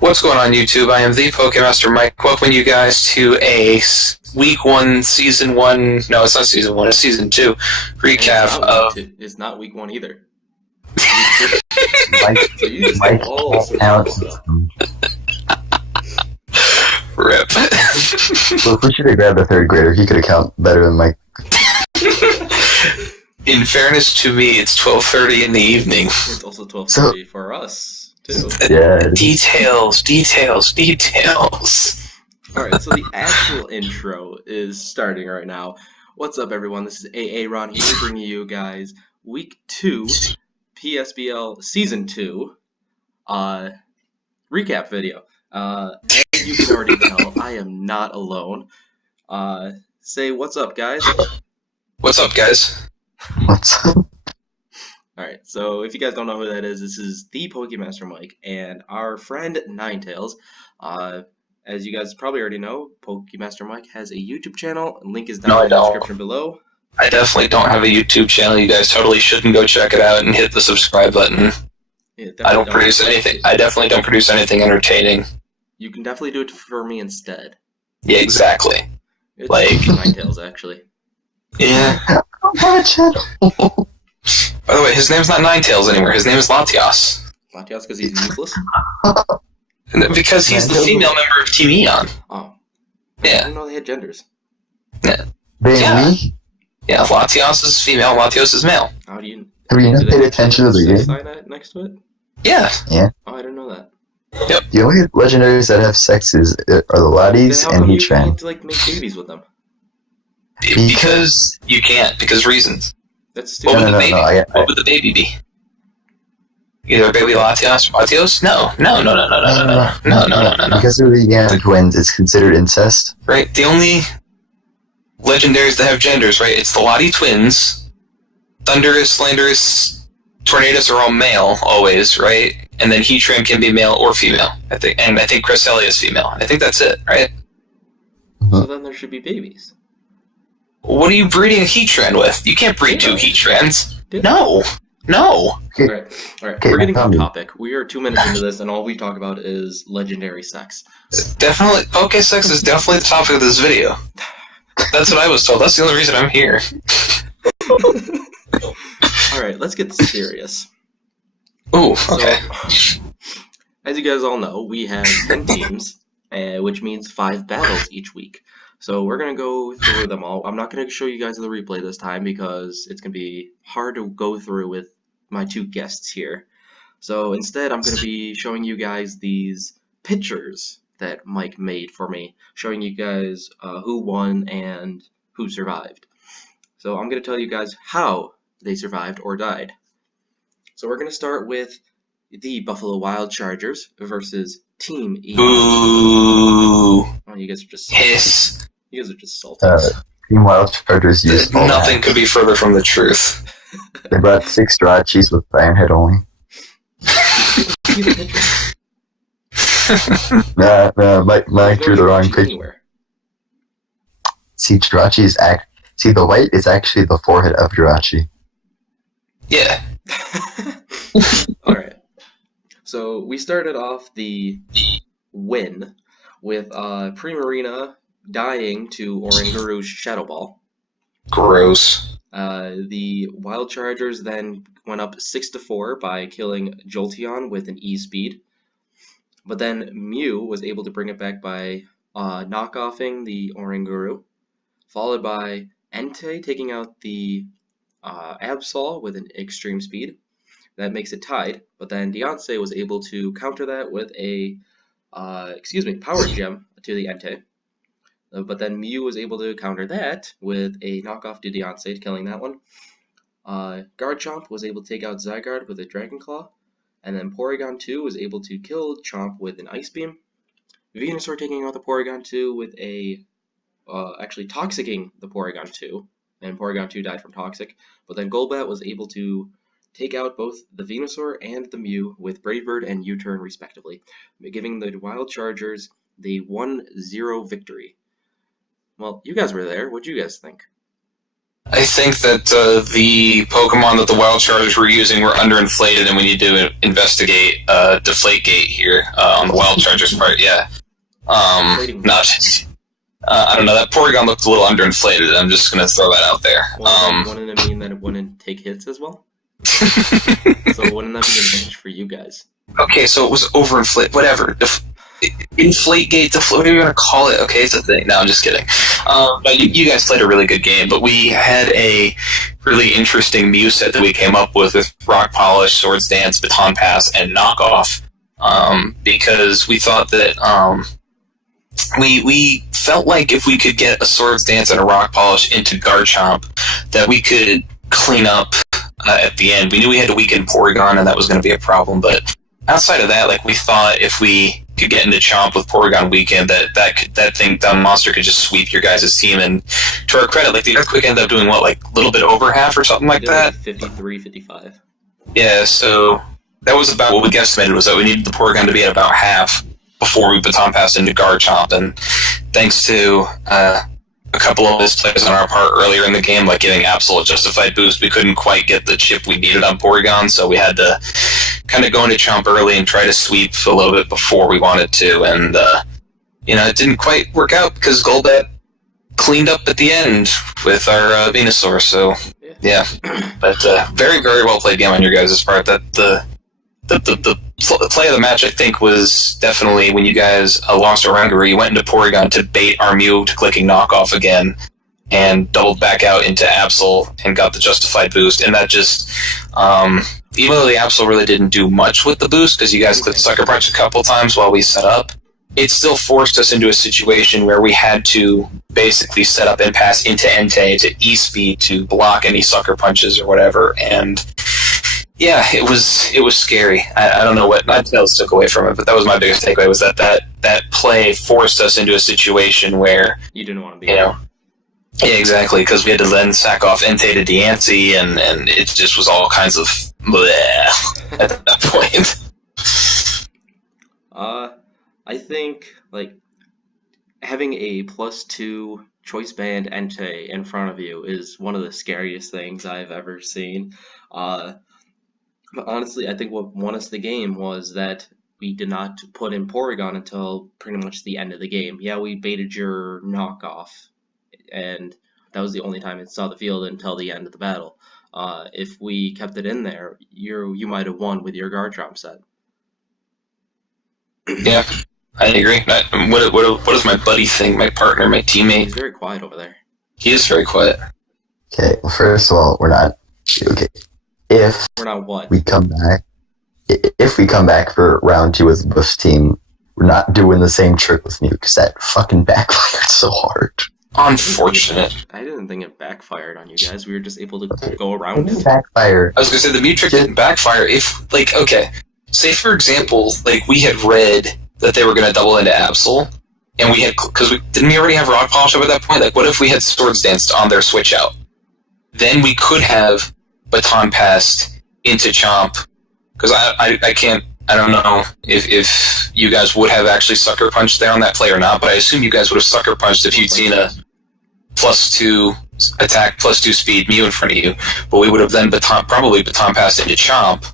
What's going on, YouTube? I am the Pokemaster Mike. Welcome you guys to a Week 1, Season 1... No, it's not Season 1, it's Season 2 recap of... It's not Week 1 either. Mike can't count. Rip. Well, if we should have grabbed a third grader, he could have counted better than Mike. In fairness to me, it's 12:30 in the evening. It's also 12:30 for us, too. Yeah. Details. Alright, so the actual intro is starting right now. What's up, everyone? This is AA Ron here, bringing you guys Week 2 PSBL Season 2 recap video. As you can already tell, I am not alone. Say what's up, guys. What's up, guys? What's up? Alright, so if you guys don't know who that is, this is the Pokemaster Mike and our friend Ninetales. As you guys probably already know, Pokemaster Mike has a YouTube channel. Link is down in the description below. I definitely don't have a YouTube channel. You guys totally shouldn't go check it out and hit the subscribe button. Yeah, I don't produce anything. I definitely don't produce anything entertaining. You can definitely do it for me instead. Yeah, exactly. It's Like Ninetales, actually. Yeah. My channel. By the way, his name's not Ninetales anymore. His name is Latias. Latias because he's useless? Because he's the female member of Team Eon. Oh. I Yeah. didn't know they had genders. Yeah. Me? Yeah, Latias is female, Latios is male. How do you... Have you not do they paid have attention to the sex game? sign next to it? Yeah. Oh, I didn't know that. The only legendaries that have sexes are the Lotties Then how and come you Heatran. can't, like, make babies with them? Because you can't, because reasons. That's stupid. What would the baby be? Either a baby Latias or Latios? No. Because of the Yan twins, it's considered incest. Right? The only legendaries that have genders, right? It's the Lottie twins, Thunderous, Slanderous, Tornadus are all male, always, right? And then Heatran can be male or female, I think. And I think Cresselia is female. I think that's it, right? So then there should be babies. What are you breeding a Heatran with? You can't breed two Heatrans. No. Alright, Okay, we're getting off Tommy. topic. We are 2 minutes into this, and all we talk about is legendary sex. Definitely, Pokesex is definitely the topic of this video. That's what I was told. That's the only reason I'm here. Alright, let's get serious. Ooh, okay. So, as you guys all know, we have 10 teams, which means 5 battles each week. So we're going to go through them all. I'm not going to show you guys the replay this time because it's going to be hard to go through with my 2 guests here. So instead, I'm going to be showing you guys these pictures that Mike made for me, showing you guys who won and who survived. So I'm going to tell you guys how they survived or died. So we're going to start with the Buffalo Wild Chargers versus Team Eon. Ooh. Oh, you guys are just Hiss. You guys are just salty. Team Wild Chargers used all Nothing could be further from the truth. They brought 6 Drachis with Ironhead only. See the picture? Mike drew the wrong picture. Anywhere. See, the white is actually the forehead of Jirachi. Yeah. Alright. So we started off the win with Primarina dying to Orangaru's Shadow Ball. Gross. The Wild Chargers then went up 6-4 by killing Jolteon with an E-Speed. But then Mew was able to bring it back by knockoffing the Oranguru, followed by Entei taking out the Absol with an Extreme Speed. That makes it tied, but then Deontay was able to counter that with a Power Gem to the Entei. But then Mew was able to counter that with a knockoff to Deontay, killing that one. Garchomp was able to take out Zygarde with a Dragon Claw, and then Porygon 2 was able to kill Chomp with an Ice Beam. Venusaur taking out the Porygon 2 with actually Toxicking the Porygon 2, and Porygon 2 died from Toxic. But then Golbat was able to take out both the Venusaur and the Mew with Brave Bird and U-Turn respectively, giving the Wild Chargers the 1-0 victory. Well, you guys were there. What'd you guys think? I think that the Pokemon that the Wild Chargers were using were underinflated, and we need to investigate Deflategate here on the Wild Chargers part. Yeah, not. I don't know. That Porygon looked a little underinflated. I'm just gonna throw that out there. Well, wouldn't it mean that it wouldn't take hits as well? So wouldn't that be an advantage for you guys? Okay, so it was overinflated. Whatever. Inflategate, whatever you're gonna call it. Okay, it's a thing. No, I'm just kidding. But you guys played a really good game, but we had a really interesting Mew set that we came up with Rock Polish, Swords Dance, Baton Pass, and Knockoff. Because we thought that we felt like if we could get a Swords Dance and a Rock Polish into Garchomp, that we could clean up at the end. We knew we had to weaken Porygon, and that was going to be a problem, but outside of that, like, we thought if we could get into Chomp with Porygon weekend, that monster could just sweep your guys' team. And to our credit, like, the Earthquake ended up doing what, like, a little bit over half or something like that? Like 53, 55. Yeah, so that was about what we guesstimated, was that we needed the Porygon to be at about half before we Baton Passed into Garchomp. And thanks to a couple of misplays on our part earlier in the game, like getting Absolute Justified Boost, we couldn't quite get the chip we needed on Porygon, so we had to kind of go into Chomp early and try to sweep a little bit before we wanted to, and it didn't quite work out because Golbat cleaned up at the end with our Venusaur, so yeah. But very, very well played game on your guys' part. That the play of the match, I think, was definitely when you guys lost Oranguru, you went into Porygon to bait our Mew to clicking Knockoff again, and doubled back out into Absol and got the Justified Boost, and that just, even though the Absol really didn't do much with the boost, because you guys clicked Sucker Punch a couple times while we set up, it still forced us into a situation where we had to basically set up and pass into Entei to E-Speed to block any Sucker Punches or whatever, and yeah, it was scary. I don't know what Ninetales took away from it, but that was my biggest takeaway, was that play forced us into a situation where you didn't want to be. Yeah, exactly, because we had to then sack off Entei to Diancie, and it just was all kinds of bleh at that point. I think, like, having a +2 Choice Band Entei in front of you is one of the scariest things I've ever seen. But honestly, I think what won us the game was that we did not put in Porygon until pretty much the end of the game. Yeah, we baited your Knockoff, and that was the only time it saw the field until the end of the battle. If we kept it in there, you might have won with your Garchomp set. Yeah, I agree. What does my buddy think? My partner, my teammate? He's very quiet over there. He is very quiet. Okay, well, first of all, we're not okay. If we're not what? We come back. If we come back for round 2 with Buff's team, we're not doing the same trick with Mew, because that fucking backfired so hard. Unfortunate. I didn't think it backfired on you guys. We were just able to go around it. Backfire. I was gonna say the Mew trick didn't backfire. If, like, okay, say for example, like, we had read that they were gonna double into Absol, and we had, because didn't we already have Rock Polish up at that point? Like, what if we had Swords Danced on their switch out? Then we could have Baton Passed into Chomp, because I don't know if you guys would have actually Sucker Punched there on that play or not, but I assume you guys would have Sucker Punched if you'd seen a +2 attack, +2 speed Mew in front of you, but we would have then probably Baton Passed into Chomp,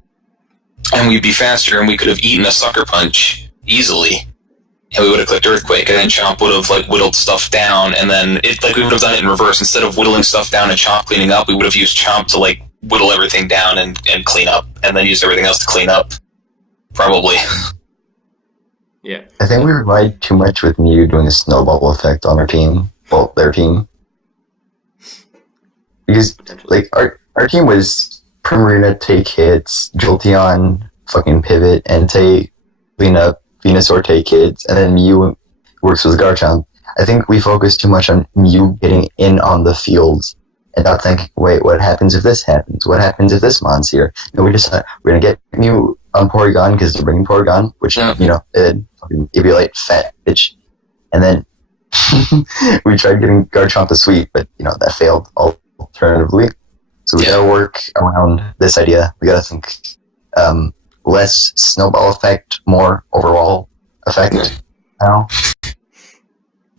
and we'd be faster, and we could have eaten a Sucker Punch easily, and we would have clicked Earthquake, and then Chomp would have, like, whittled stuff down, and then we would have done it in reverse. Instead of whittling stuff down and Chomp cleaning up, we would have used Chomp to, like, whittle everything down and clean up, and then use everything else to clean up. Probably. Yeah. I think we relied too much with Mew doing a snowball effect on our team. Well, their team. Because, like, our team was Primarina take hits, Jolteon fucking pivot, Entei clean up, Venusaur take hits, and then Mew works with Garchomp. I think we focused too much on Mew getting in on the fields and not thinking, wait, what happens if this happens? What happens if this Mon's here? No, we just we're gonna get Mew on Porygon because they're bringing Porygon, which, fucking evaluate fat bitch. And then we tried getting Garchomp to sweep, but, that failed alternatively. So we gotta work around this idea. We gotta think less snowball effect, more overall effect now.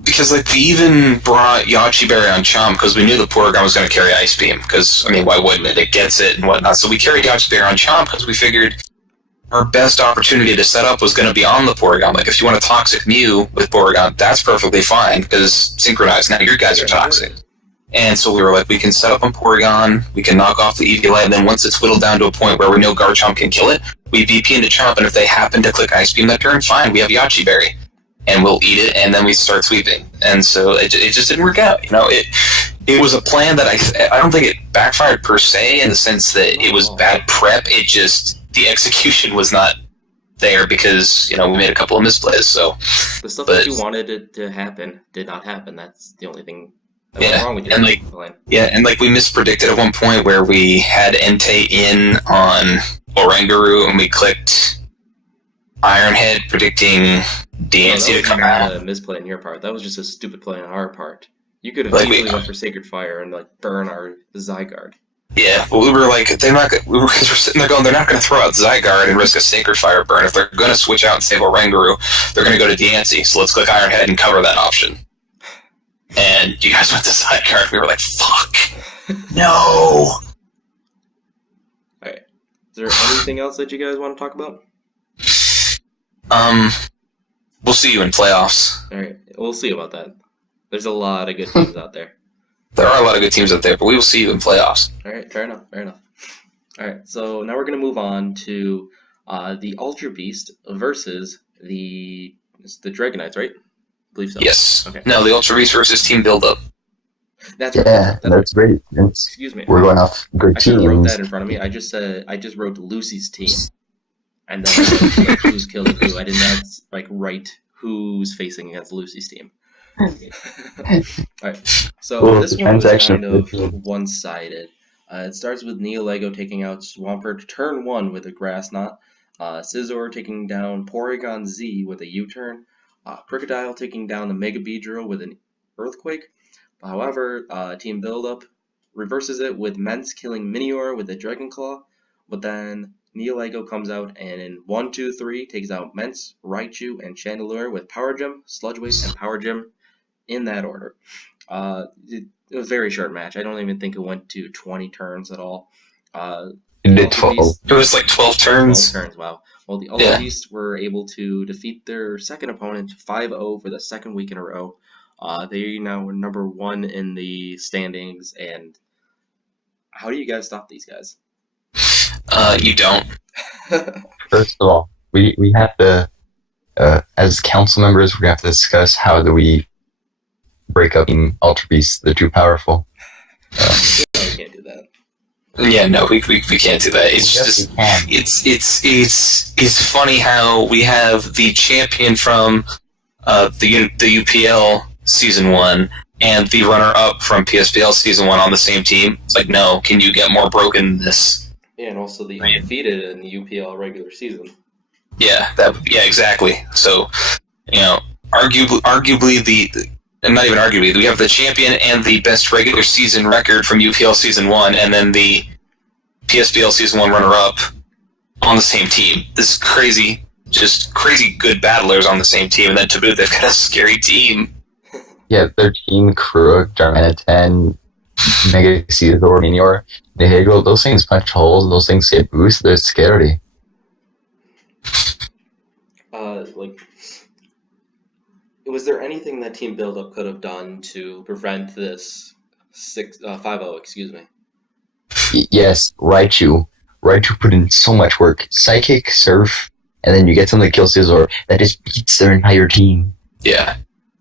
because like we even brought Yachi Berry on Chomp because we knew the Porygon was going to carry Ice Beam. Because I mean, why wouldn't it? It gets it and whatnot. So we carried Yachi Berry on Chomp because we figured our best opportunity to set up was going to be on the Porygon. Like if you want a Toxic Mew with Porygon, that's perfectly fine because synchronized. Now your guys are toxic. And so we were like, we can set up on Porygon, we can knock off the EV-Light, and then once it's whittled down to a point where we know Garchomp can kill it, we VP into Chomp, and if they happen to click Ice Beam that turn, fine, we have Yachi Berry. And we'll eat it, and then we start sweeping. And so it just didn't work out. You know, it was a plan that I don't think it backfired per se in the sense that it was bad prep. It just, the execution was not there because, you know, we made a couple of misplays. So the stuff that you wanted it to happen did not happen. That's the only thing. Yeah, wrong with your and like plan. Yeah, and like we mispredicted at one point where we had Entei in on Oranguru and we clicked Ironhead predicting DNC to come out. That was not a misplay on your part. That was just a stupid play on our part. You could have Like easily went for Sacred Fire and like burn our Zygarde. Yeah, but we were like, because we're sitting there going, they're not going to throw out Zygarde and risk a Sacred Fire burn. If they're going to switch out and save Oranguru, they're going to go to DNC. So let's click Ironhead and cover that option. And you guys went to Zygarde. We were like, fuck. No. Alright. Is there anything else that you guys want to talk about? We'll see you in playoffs. Alright, we'll see about that. There's a lot of good teams out there. There are a lot of good teams out there, but we will see you in playoffs. Alright, fair enough. Alright, so now we're going to move on to the Ultra Beast versus the Dragonites, right? I believe so. Yes. Okay. No, the Ultra Beast versus Team Build-Up. That's Yeah, that's great. Excuse me. We're going off good I should have wrote teams. that in front of me. I just wrote Lucy's team, and then I said, like, who's killing who. I did not write who's facing against Lucy's team. Alright, so Well, this one was transaction kind of 15. one-sided. It starts with Neolego taking out Swampert turn 1 with a Grass Knot, Scizor taking down Porygon Z with a U-turn, Crocodile taking down the Mega Beedrill with an Earthquake. However, Team Build-Up reverses it with Mence killing Minior with a Dragon Claw, but then Neolego comes out and in 1, 2, 3 takes out Mence, Raichu, and Chandelure with Power Gem, Sludge Wave, and Power Gem in that order. It was a very short match. I don't even think it went to 20 turns at all. It did 12. It was like 12 turns. 12 turns, wow. Well, the Ultra Beasts were able to defeat their second opponent 5-0 for the second week in a row. They now are number 1 in the standings, and how do you guys stop these guys? You don't. First of all, we have to, as council members, we have to discuss how do we break up Team Ultra Beasts, the too powerful. No, we can't do that. Yeah, no, we can't do that. It's just it's funny how we have the champion from the UPL Season 1 and the runner-up from PSBL Season 1 on the same team. It's like, no, can you get more broken than this? Yeah, and also the undefeated in the UPL regular season. Yeah, exactly. So, you know, arguably and not even arguably, we have the champion and the best regular season record from UPL Season 1, and then the PSBL Season 1 runner-up on the same team. This is crazy, just crazy good battlers on the same team, and then to boot, they've got a scary team. Yeah, their team, Krug, Darmanitan, Mega Caesar, Minior, Nihilego, those things punch holes, those things get boosted, they're scary. Was there anything that Team Build-Up could have done to prevent this 5-0, excuse me? Yes, Raichu. Raichu put in so much work. Psychic, Surf, and then you get something that kills Scizor that just beats their entire team. Yeah.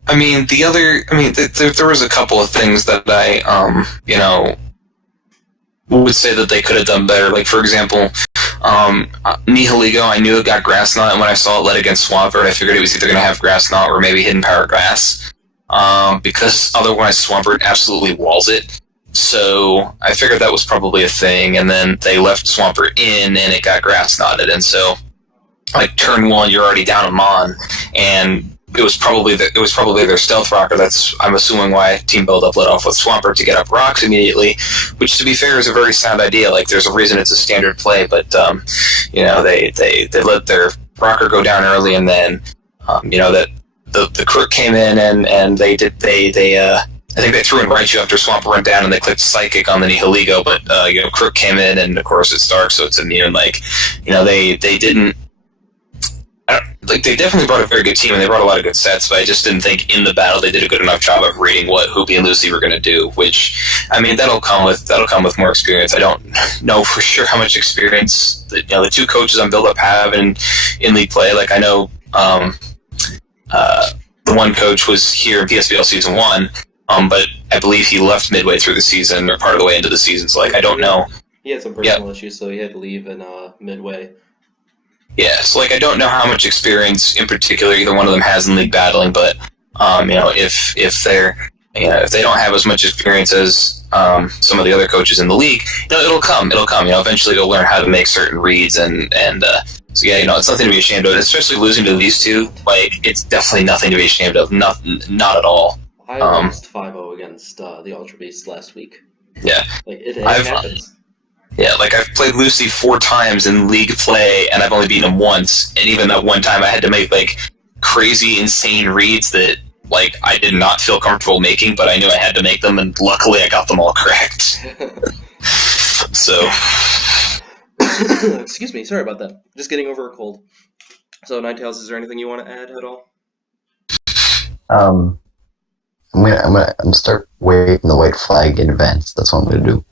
I mean, there was a couple of things that I, would say that they could have done better. Like, for example, Nihilego, I knew it got Grass Knot, and when I saw it led against Swampert, I figured it was either going to have Grass Knot or maybe Hidden Power Grass. Because otherwise Swampert absolutely walls it. So I figured that was probably a thing, and then they left Swampert in, and it got Grass Knotted, and so, like, turn 1, you're already down a Mon, and it was probably their Stealth Rocker. I'm assuming why Team Build-Up let off with Swampert to get up rocks immediately, which, to be fair, is a very sound idea. Like, there's a reason it's a standard play, but they let their rocker go down early, and then that the Crook came in and they I think they threw in Raichu after Swamp went down and they clicked Psychic on the Nihiligo, but Crook came in and of course it's Dark, so it's immune. Like, they didn't. They definitely brought a very good team and they brought a lot of good sets, but I just didn't think in the battle they did a good enough job of reading what Hoopy and Lucy were going to do. Which, I mean, that'll come with more experience. I don't know for sure how much experience the two coaches on build up have in league play. Like, I know the one coach was here in PSBL season 1, but I believe he left midway through the season or part of the way into the season. So like, I don't know. He had some personal issues, so he had to leave in midway. Yeah, so like I don't know how much experience in particular either one of them has in league battling, but if they don't have as much experience as some of the other coaches in the league, it'll come. Eventually they'll learn how to make certain reads and so yeah, it's nothing to be ashamed of, especially losing to these two. Like, it's definitely nothing to be ashamed of, not at all. I lost 5-0 against the Ultra Beast last week. Yeah, like it happens. Yeah, like I've played Lucy 4 times in league play, and I've only beaten him once. And even that one time, I had to make like crazy, insane reads that like I did not feel comfortable making, but I knew I had to make them, and luckily I got them all correct. So, excuse me, sorry about that. Just getting over a cold. So, Ninetales, is there anything you want to add at all? I'm gonna start waving the white flag in advance. That's what I'm gonna do.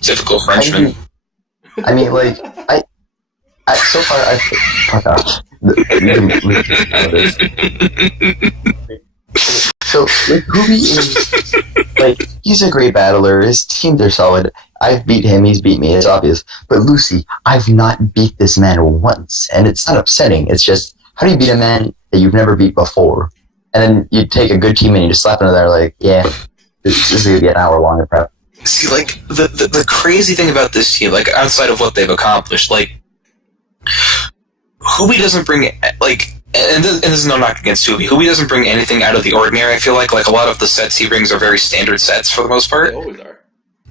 Typical Frenchman. I mean, like, I so far, fuck off. So, like, Hoopy is, like, he's a great battler. His teams are solid. I've beat him. He's beat me. It's obvious. But Lucy, I've not beat this man once. And it's not upsetting. It's just, how do you beat a man that you've never beat before? And then you take a good team and you just slap into there like, yeah, this is going to be an hour long of prep. See, like, the crazy thing about this team, like, outside of what they've accomplished, like, Hoopy doesn't bring, like, and this is no knock against Hoopy. Hoopy doesn't bring anything out of the ordinary, I feel like. Like, a lot of the sets he brings are very standard sets for the most part. They always are.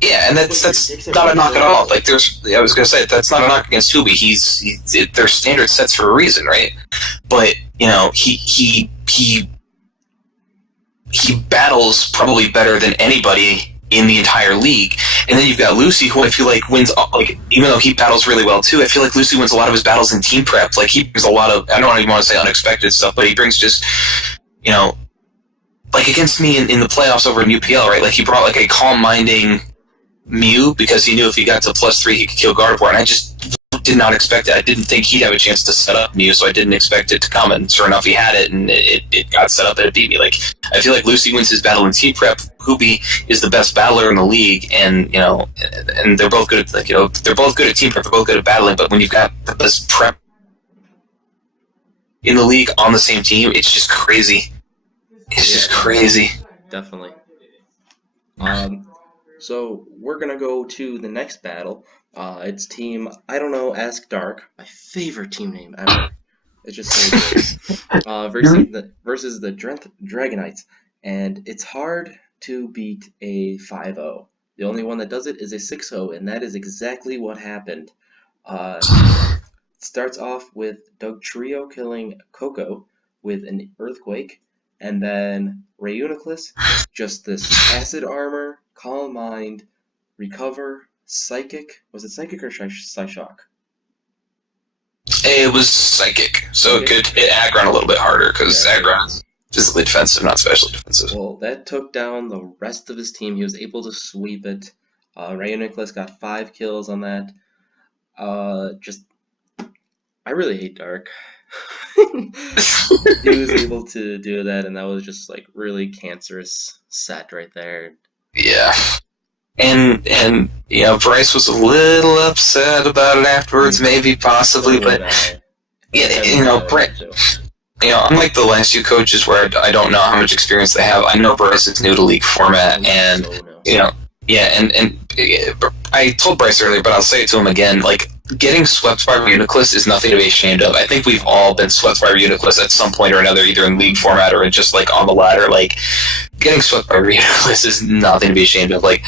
Yeah, and that's not a knock at all. Like, I was gonna say, that's not a knock against Hoopy. They're standard sets for a reason, right? But, he battles probably better than anybody in the entire league. And then you've got Lucy, who I feel like wins, like, even though he battles really well too, I feel like Lucy wins a lot of his battles in team prep. Like, he brings a lot of, I don't even want to say unexpected stuff, but he brings just, like against me in the playoffs over in UPL, right? Like, he brought like a calm-minding Mew because he knew if he got to +3 he could kill Gardevoir, and I just did not expect it. I didn't think he'd have a chance to set up Mew, so I didn't expect it to come, and sure enough he had it, and it got set up and it beat me. Like, I feel like Lucy wins his battle in team prep. Hoopy is the best battler in the league, and and they're both good at they're both good at team prep, they're both good at battling, but when you've got the best prep in the league on the same team, it's just crazy. It's just crazy. Definitely. So we're gonna go to the next battle. It's team I don't know, Ask Dark, my favorite team name ever. It's just so good. Versus the Dragonites, and it's hard to beat a 5-0. The only one that does it is a 6-0, and that is exactly what happened. It starts off with Doug Trio killing Coco with an Earthquake, and then Reuniclus, just this Acid Armor, Calm Mind, Recover, Psychic. Was it Psychic or Psyshock? It was Psychic, so it could hit Aggron a little bit harder, because Aggron is physically defensive, not specially defensive. Well, that took down the rest of his team. He was able to sweep it. Reuniclus got 5 kills on that. I really hate Dark. He was able to do that, and that was just like really cancerous set right there. Yeah. And Bryce was a little upset about it afterwards, maybe, possibly, but Bryce, unlike the last few coaches where I don't know how much experience they have, I know Bryce is new to league format, and and I told Bryce earlier, but I'll say it to him again, like, getting swept by Reuniclus is nothing to be ashamed of. I think we've all been swept by Reuniclus at some point or another, either in league format or just like on the ladder. Like getting swept by Reuniclus is nothing to be ashamed of. Like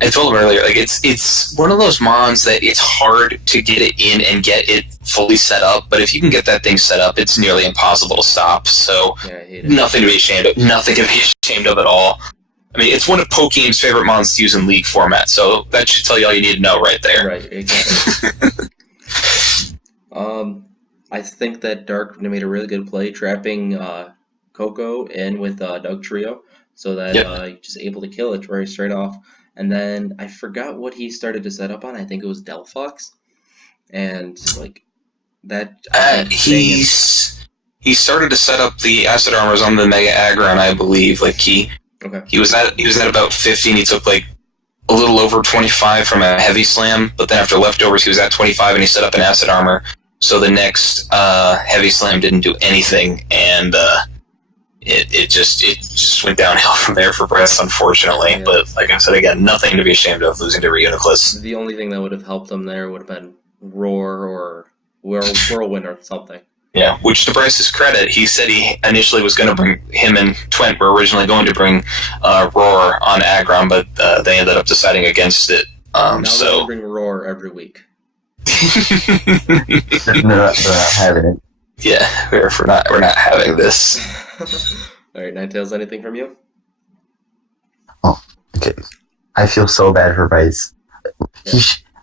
I told him earlier, like it's one of those mons that it's hard to get it in and get it fully set up. But if you can get that thing set up, it's nearly impossible to stop. So nothing to be ashamed of. Nothing to be ashamed of at all. I mean, it's one of PokeGame's favorite mons to use in League format, so that should tell you all you need to know right there. Right, exactly. I think that Dark made a really good play trapping Coco in with Doug Trio, so that you're just able to kill it very straight off. And then I forgot what he started to set up on. I think it was Delphox, and like that. He started to set up the acid armors on the Mega Aggron, I believe. Like he was at about 50, and he took like a little over 25 from a heavy slam. But then after leftovers, he was at 25, and he set up an acid armor. So the next heavy slam didn't do anything, and it just went downhill from there for Bryce, unfortunately. Yeah. But like I said again, nothing to be ashamed of losing to Reuniclus. The only thing that would have helped them there would have been Roar or Whirlwind or something. Yeah, which to Bryce's credit, he said he initially was going to bring him and Twent were originally going to bring Roar on Aggron, but they ended up deciding against it. Now they're going to bring Roar every week. they're not having it. Yeah, we're not having this. All right, Ninetales, anything from you? Oh, okay. I feel so bad for Bryce. Yeah.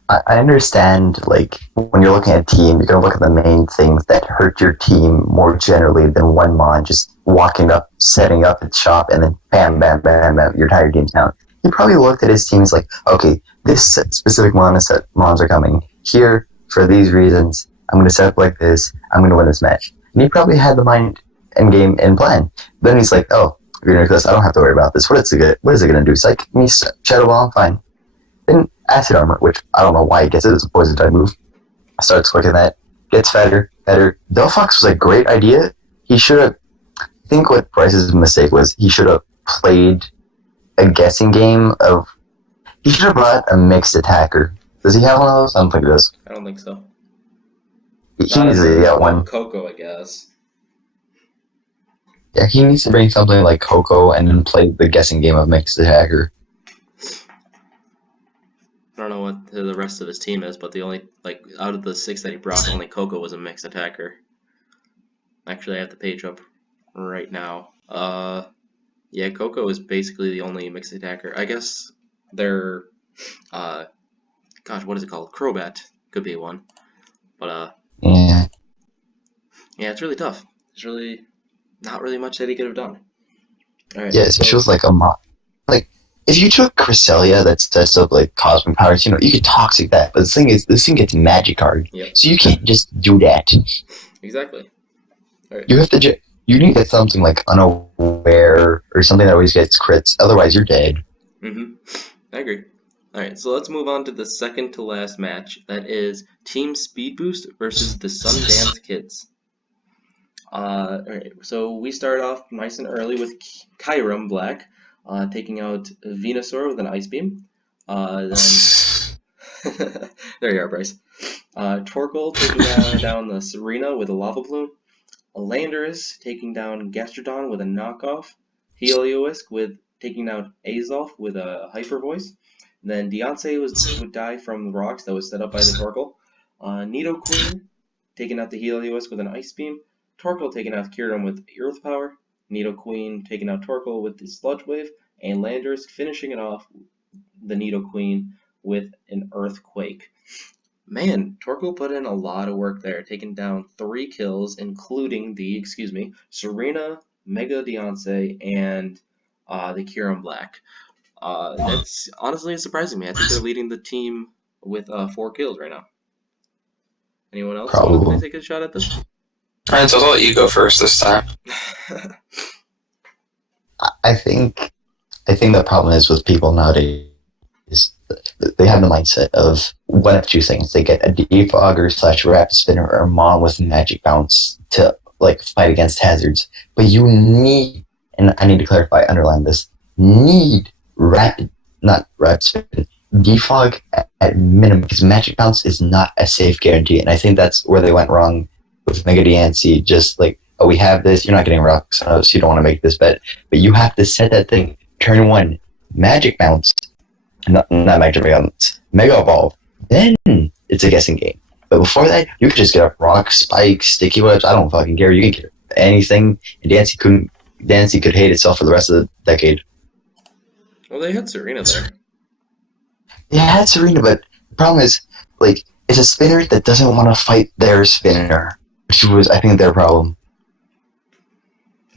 I understand, like, when you're looking at a team, you're going to look at the main things that hurt your team more generally than one mon just walking up, setting up its shop, and then bam, bam, bam, bam, your entire game's down. He probably looked at his team and like, okay, this specific mons are coming here for these reasons. I'm going to set up like this. I'm going to win this match. And he probably had the mind and game and plan. Then he's like, oh, Reuniclus, I don't have to worry about this. What is it going to do? Psych me, Shadow Ball, fine. Then Acid Armor, which I don't know why he gets it. It's a poison type move. Starts clicking that. Gets better. Delphox was a great idea. He should have... I think what Bryce's mistake was, he should have played a guessing game of... He should have brought a mixed attacker. Does he have one of those? I don't think he does. I don't think so. He needs to get one. Coco, I guess. Yeah, he needs to bring something like Coco and then play the guessing game of mixed attacker. I don't know what the rest of his team is, but the only, like, out of the 6 that he brought, only Coco was a mixed attacker. Actually, I have the page up right now. Yeah, Coco is basically the only mixed attacker. I guess they're, gosh, what is it called? Crobat could be one. But, yeah, it's really tough. There's really not really much that he could have done. All right, yeah, especially with, like, a mod. Like, if you took Cresselia that sets up like cosmic powers, you could toxic that. But the thing is, this thing gets magic card, so you can't just do that. Exactly. All right. You have to. You need to get something like unaware or something that always gets crits. Otherwise, you're dead. I agree. All right, so let's move on to the second to last match. That is Team Speed Boost versus the Sundance Kids. All right, so we start off nice and early with Kyurem Black. Taking out Venusaur with an Ice Beam. Then there you are, Bryce. Torkoal taking down the Serena with a Lava Plume. Landorus taking down Gastrodon with a knockoff. Heliolisk with taking down Azelf with a Hyper Voice. Then Deontay would die from the rocks that was set up by the Torkoal. Nidoqueen taking out the Heliolisk with an Ice Beam. Torkoal taking out Kyurem with Earth Power. Nidoqueen taking out Torkoal with the Sludge Wave, and Landorus finishing it off the Nidoqueen with an Earthquake. Man, Torkoal put in a lot of work there, taking down 3 kills, including the, Serena, Mega Deontay, and the Kyurem Black. That's honestly surprising me. I think they're leading the team with 4 kills right now. Anyone else want to take a shot at this? Alright, so I'll let you go first this time. I think the problem is with people nowadays is they have the mindset of one of 2 things. They get a Defogger / Rapid Spinner or Mon with Magic Bounce to like fight against hazards. But you need, and I need to clarify, underline this, need not Rapid Spin, defog at minimum, because Magic Bounce is not a safe guarantee, and I think that's where they went wrong with Mega DNC. Just like, oh, we have this, you're not getting rocks, so you don't want to make this bet, but you have to set that thing. Turn 1, Magic Bounce, not Magic Bounce, Mega Evolve. Then it's a guessing game. But before that, you could just get a rock, spike, sticky webs. I don't fucking care. You can get anything, and Dancy could hate itself for the rest of the decade. Well, they had Serena there. Yeah, it's Serena, but the problem is, like, it's a spinner that doesn't want to fight their spinner, which was, I think, their problem.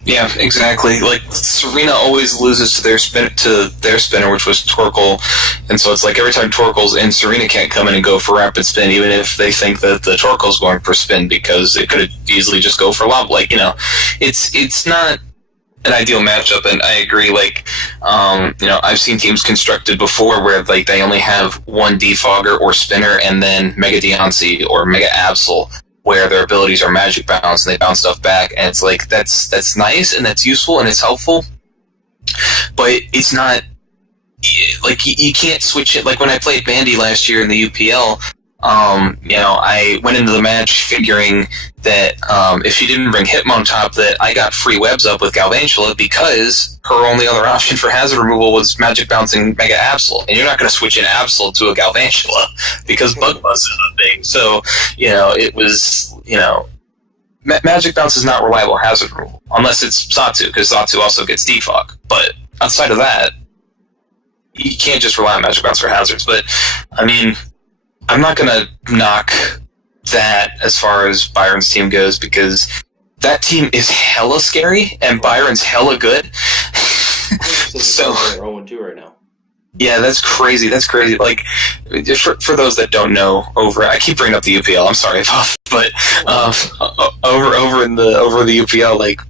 Yeah, exactly. Like, Serena always loses to their spinner, which was Torkoal, and so it's like every time Torkoal's in, Serena can't come in and go for rapid spin, even if they think that the Torkoal's going for spin, because it could easily just go for lob. Like, it's not an ideal matchup, and I agree. Like, I've seen teams constructed before where like they only have one defogger or spinner, and then Mega Deoncy or Mega Absol, where their abilities are Magic Bounce and they bounce stuff back, and it's like that's nice and that's useful and it's helpful, but it's not like you can't switch it. Like when I played Bandy last year in the UPL, I went into the match figuring that if she didn't bring Hitmontop, that I got free webs up with Galvantula, because her only other option for hazard removal was Magic Bouncing Mega Absol, and you're not going to switch an Absol to a Galvantula because Bug Buzz is a thing. So, it was, Magic Bounce is not reliable hazard removal, unless it's Xatu, because Xatu also gets defog. But outside of that, you can't just rely on Magic Bounce for hazards. But, I mean, I'm not going to knock that as far as Byron's team goes, because that team is hella scary and Byron's hella good. So they're 0-2 right now. Yeah, that's crazy. That's crazy. Like, for those that don't know, I keep bringing up the UPL. I'm sorry, but over the UPL, like,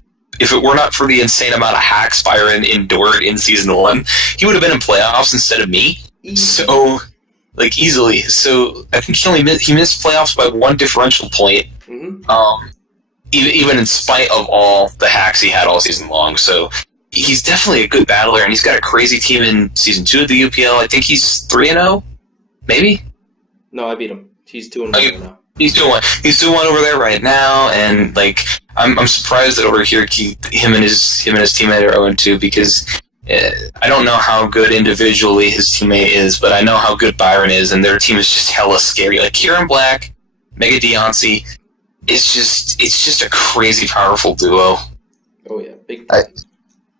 if it were not for the insane amount of hacks Byron endured in season 1, he would have been in playoffs instead of me. So, like, easily. So I think he missed playoffs by 1 differential point. Mm-hmm. Even in spite of all the hacks he had all season long. So he's definitely a good battler, and he's got a crazy team in season 2 of the UPL. I think he's 3-0, maybe. No, I beat him. He's 2-1 right now. He's 2-1. He's 2-1 over there right now, and like I'm surprised that over here him and his teammate are 0-2, because I don't know how good individually his teammate is, but I know how good Byron is, and their team is just hella scary. Like Kieran Black, Mega Deoncy, it's just a crazy powerful duo. Oh yeah, big. I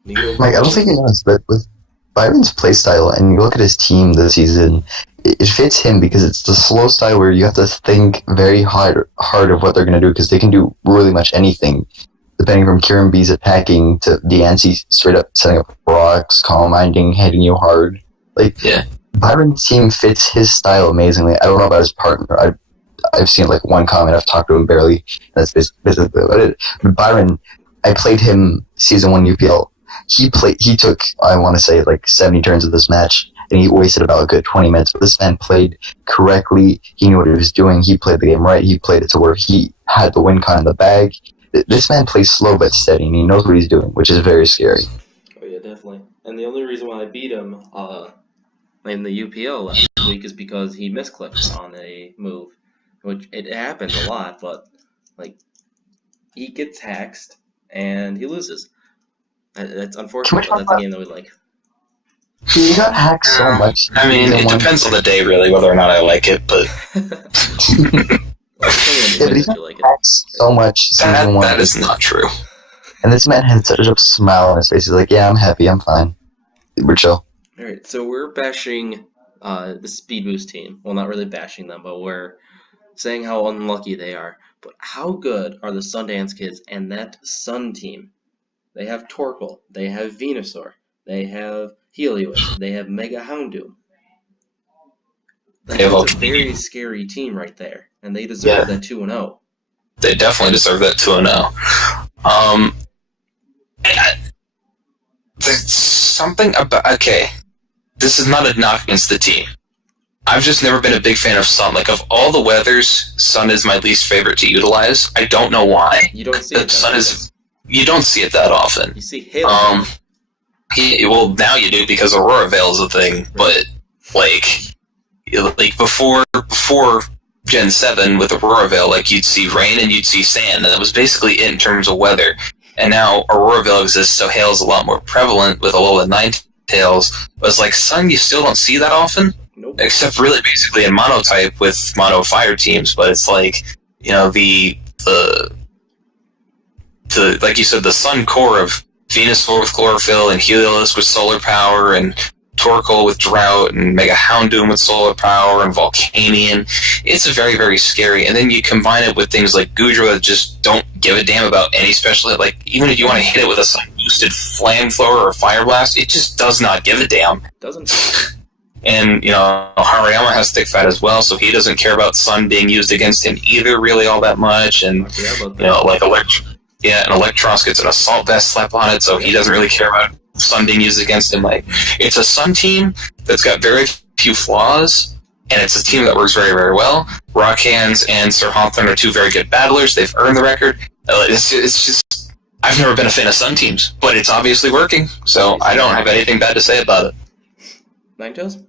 don't think you know this, but with Byron's playstyle, and you look at his team this season, it fits him because it's the slow style where you have to think very hard of what they're going to do, because they can do really much anything, depending from Kieran B's attacking to Deancy straight up setting up rocks, calm minding, hitting you hard. Like, yeah. Byron's team fits his style amazingly. I don't know about his partner. I've seen like one comment. I've talked to him barely. That's basically about it. But Byron, I played him season 1 UPL. He took, I want to say, like 70 turns of this match, and he wasted about a good 20 minutes. But this man played correctly. He knew what he was doing. He played the game right. He played it to where he had the win con in the bag. This man plays slow but steady, and he knows what he's doing, which is very scary. Oh yeah, definitely. And the only reason why I beat him in the UPL last week is because he misclicked on a move, which it happens a lot, but like he gets hacked and he loses. That's unfortunate, but that's a game that we like. He got hacked so much. I mean, it depends on the day, really, whether or not I like it, but... Yeah, but he got hacked so much. That is not true. And this man had such a smile on his face. He's like, yeah, I'm happy, I'm fine. We're chill. Alright, so we're bashing the Speed Boost team. Well, not really bashing them, but we're saying how unlucky they are. But how good are the Sundance kids and that Sun team? They have Torkoal, they have Venusaur, they have Helios, they have Mega Houndoom. That's a very scary team right there, and they deserve that 2-0. They definitely deserve that 2-0. There's something about... Okay, this is not a knock against the team. I've just never been a big fan of Sun. Like, of all the weathers, Sun is my least favorite to utilize. I don't know why. You don't see it Sun is... You don't see it that often. You see Halo. Well, now you do, because Aurora Veil is a thing, but, like... like before Gen 7 with Aurora Veil, like you'd see rain and you'd see sand, and that was basically it in terms of weather. And now Aurora Veil exists, so hail's a lot more prevalent with Alola Ninetales. But it's like sun, you still don't see that often, Nope. except really basically in monotype with mono fire teams. But it's like, you know, the like you said, the sun core of Venusaur with Chlorophyll and Heliolisk with solar power and Torkoal with Drought and Mega Houndoom with solar power and Volcanion. It's very, very scary. And then you combine it with things like Goodra that just don't give a damn about any special. Like, even if you want to hit it with a sun-boosted Flamethrower or Fire Blast, it just does not give a damn. Doesn't. And, you know, Hariyama has Thick Fat as well, so he doesn't care about sun being used against him either really all that much. And, you know, like and Electros gets an Assault Vest slap on it, so he doesn't really care about sun being used against him. Like, it's a sun team that's got very few flaws, and it's a team that works very, very well. Rock Hands and Sir Hawthorne are two very good battlers. They've earned the record. It's just, I've never been a fan of sun teams, but it's obviously working, so I don't have anything bad to say about it. Ninetales?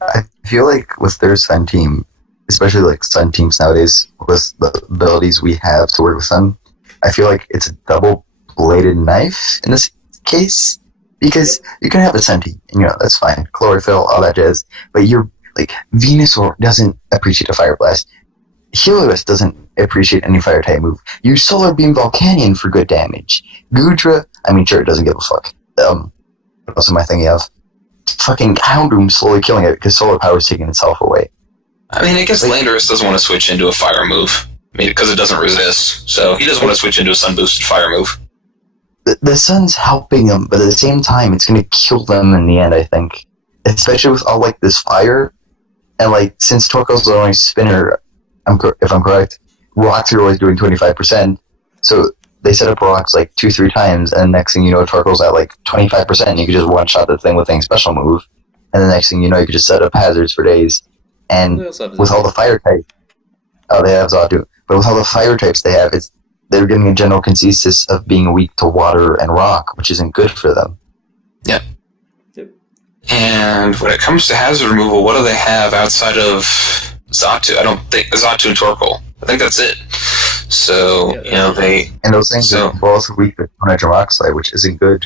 I feel like with their Sun team, especially like Sun teams nowadays, with the abilities we have to work with Sun, I feel like it's a double-bladed knife in this case, because you can have a Sun team, and, you know, that's fine, Chlorophyll, all that jazz, but you're, like, Venusaur doesn't appreciate a Fire Blast, Heliolisk doesn't appreciate any Fire type move, you Solar Beam Volcanion for good damage, Goodra, I mean, sure, it doesn't give a fuck, what else am I thinking of? Fucking Houndoom slowly killing it, because Solar Power is taking itself away. I mean, I guess Landorus doesn't want to switch into a fire move. I mean, because it doesn't resist, so he doesn't want to switch into a sun-boosted fire move. The sun's helping them, but at the same time, it's going to kill them in the end, I think. Especially with all, like, this fire, and, like, since Torkoal's the only spinner, if I'm correct, rocks are always doing 25%, so they set up rocks, like, 2-3 times, and next thing you know, Torkoal's at, like, 25%, and you can just one-shot the thing with a special move, and the next thing you know, you can just set up hazards for days. And with all the fire types, they have Zatu. But with all the fire types they have, they're getting a general consensus of being weak to water and rock, which isn't good for them. Yep. And when it comes to hazard removal, what do they have outside of Zatu? I don't think Zatu and Torkoal. I think that's it. So, you know, and those things are both weak to nitrogen oxide, which isn't good.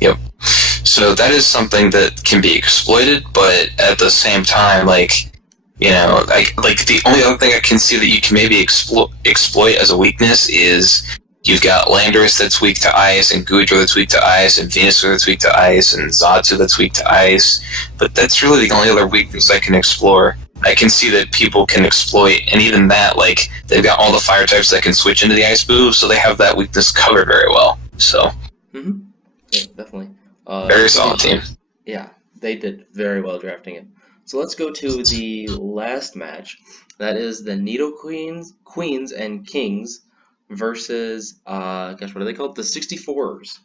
Yep. So that is something that can be exploited, but at the same time, like, you know, like the only other thing I can see that you can maybe exploit as a weakness is you've got Landorus that's weak to ice, and Goodra that's weak to ice, and Venusaur that's weak to ice, and Zatu that's weak to ice. But that's really the only other weakness I can explore. I can see that people can exploit, and even that, like, they've got all the fire types that can switch into the ice move, so they have that weakness covered very well. So, yeah, definitely. Very solid team. Yeah, they did very well drafting it. So let's go to the last match. That is the Nido Queens and Kings versus, what are they called? The 64ers.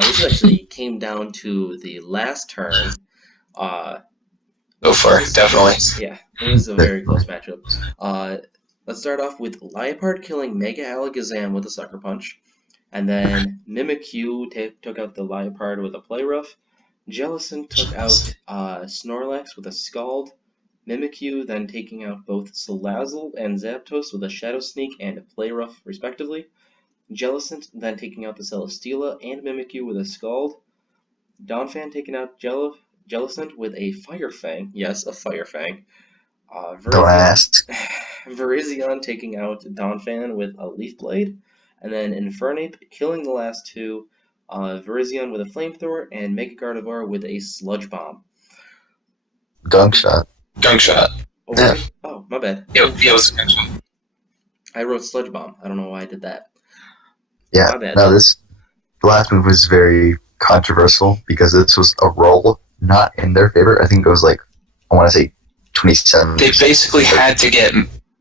This actually came down to the last turn. Go for it, definitely. Yeah, it was a very close matchup. Let's start off with Liepard killing Mega Alakazam with a Sucker Punch. And then Mimikyu took out the Liepard with a Play Rough. Jellicent took out Snorlax with a Scald. Mimikyu then taking out both Salazzle and Zapdos with a Shadow Sneak and a Play Rough, respectively. Jellicent then taking out the Celesteela and Mimikyu with a Scald. Donphan taking out Jellicent with a Fire Fang. Yes, a Fire Fang. Virizion taking out Donphan with a Leaf Blade. And then Infernape killing the last two. Virizion with a Flamethrower, and Mega Gardevoir with a Sludge Bomb. Gunk Shot. Oh, right? Oh, my bad. Yeah, it was a Gunk Shot. I wrote Sludge Bomb. I don't know why I did that. Yeah, My bad. no, the last move was very controversial because this was a roll not in their favor. I think it was like, I want to say 27. They basically had to get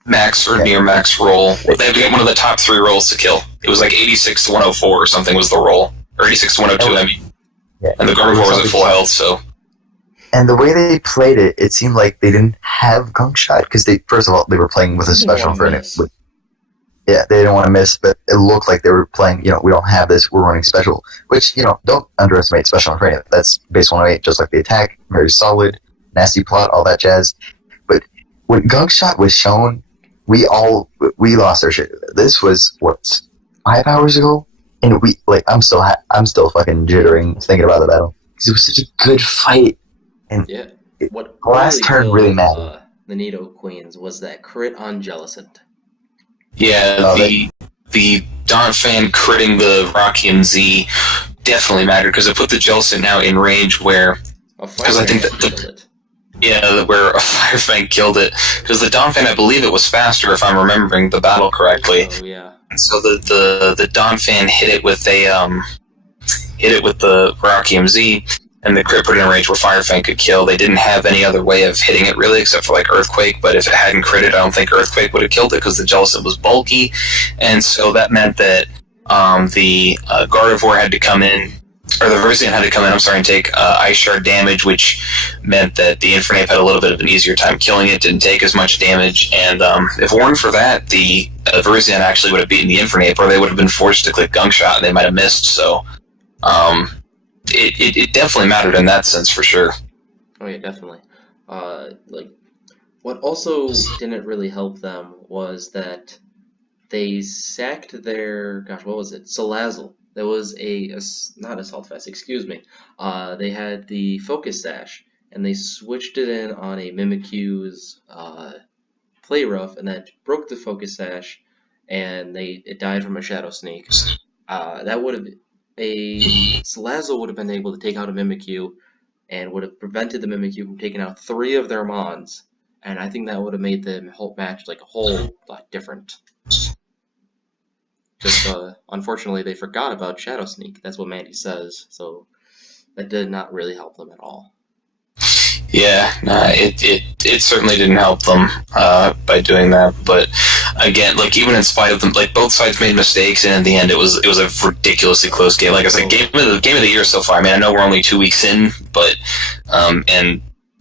max or near max roll. They had to get one of the top 3 rolls to kill. It was like 86 to 104 or something was the roll. Or 86 to 102, I mean. Yeah. And the Gardevoir was at full health, so. And the way they played it, it seemed like they didn't have Gunk Shot, because first of all, they were playing with a special Infernape. Yeah, they didn't want to miss, but it looked like they were playing, we don't have this, we're running special. Which, don't underestimate special Infernape. That's base 108, just like the attack, very solid. nasty plot, all that jazz. But when Gungshot was shown, we lost our shit. This was, what, 5 hours ago? And I'm still fucking jittering thinking about the battle. Because it was such a good fight. And Yeah. What the last turn killed, really mattered. the Nido Queens was that crit on Jellicent. Yeah, the Donphan critting the Rocky and Z definitely mattered because it put the Jellicent now in range where... Because I think that killed it. Yeah, where a Firefang killed it. Because the Donphan, I believe it was faster, if I'm remembering the battle correctly. Oh, yeah. So the Donphan hit it with the Rocky MZ, and the crit put it in range where Firefang could kill. They didn't have any other way of hitting it really, except for like Earthquake. But if it hadn't critted, I don't think Earthquake would have killed it because the Jellicent was bulky, and so that meant that the Gardevoir had to come in. Or the Virizion had to come in, and take Ice Shard damage, which meant that the Infernape had a little bit of an easier time killing it, didn't take as much damage, and if it weren't for that, the Virizion actually would have beaten the Infernape, or they would have been forced to click Gunk Shot, and they might have missed, so it definitely mattered in that sense, for sure. Oh yeah, definitely. What also didn't really help them was that they sacked their, what was it? Salazzle. There was not Assault Vest, excuse me. They had the Focus Sash, and they switched it in on a Mimikyu's Play Rough, and that broke the Focus Sash, and it died from a Shadow Sneak. Salazzle would have been able to take out a Mimikyu, and would have prevented the Mimikyu from taking out 3 of their Mons, and I think that would have made the whole match like a whole lot different. Just, unfortunately, they forgot about Shadow Sneak. That's what Mandy says, so that did not really help them at all. Yeah, it certainly didn't help them by doing that. But again, like even in spite of them, like both sides made mistakes, and in the end, it was a ridiculously close game. Like I said, game of the year so far. I mean, I know we're only 2 weeks in, but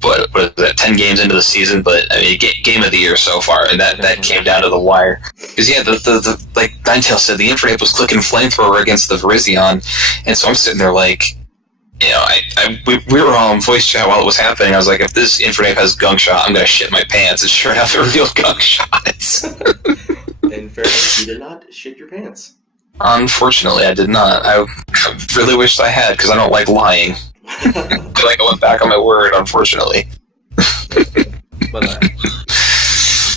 what is that? 10 games into the season, but I mean, game of the year so far, and that came down to the wire. Because yeah, the like Ninetales said, the Infernape was clicking Flamethrower against the Virizion, and so I'm sitting there like, you know, we were all in voice chat while it was happening. I was like, if this Infernape has Gunk Shot, I'm gonna shit my pants. And sure enough, it revealed Gunk Shots. In fairness, you did not shit your pants. Unfortunately, I did not. I really wished I had, because I don't like lying. I feel like I went back on my word, unfortunately. But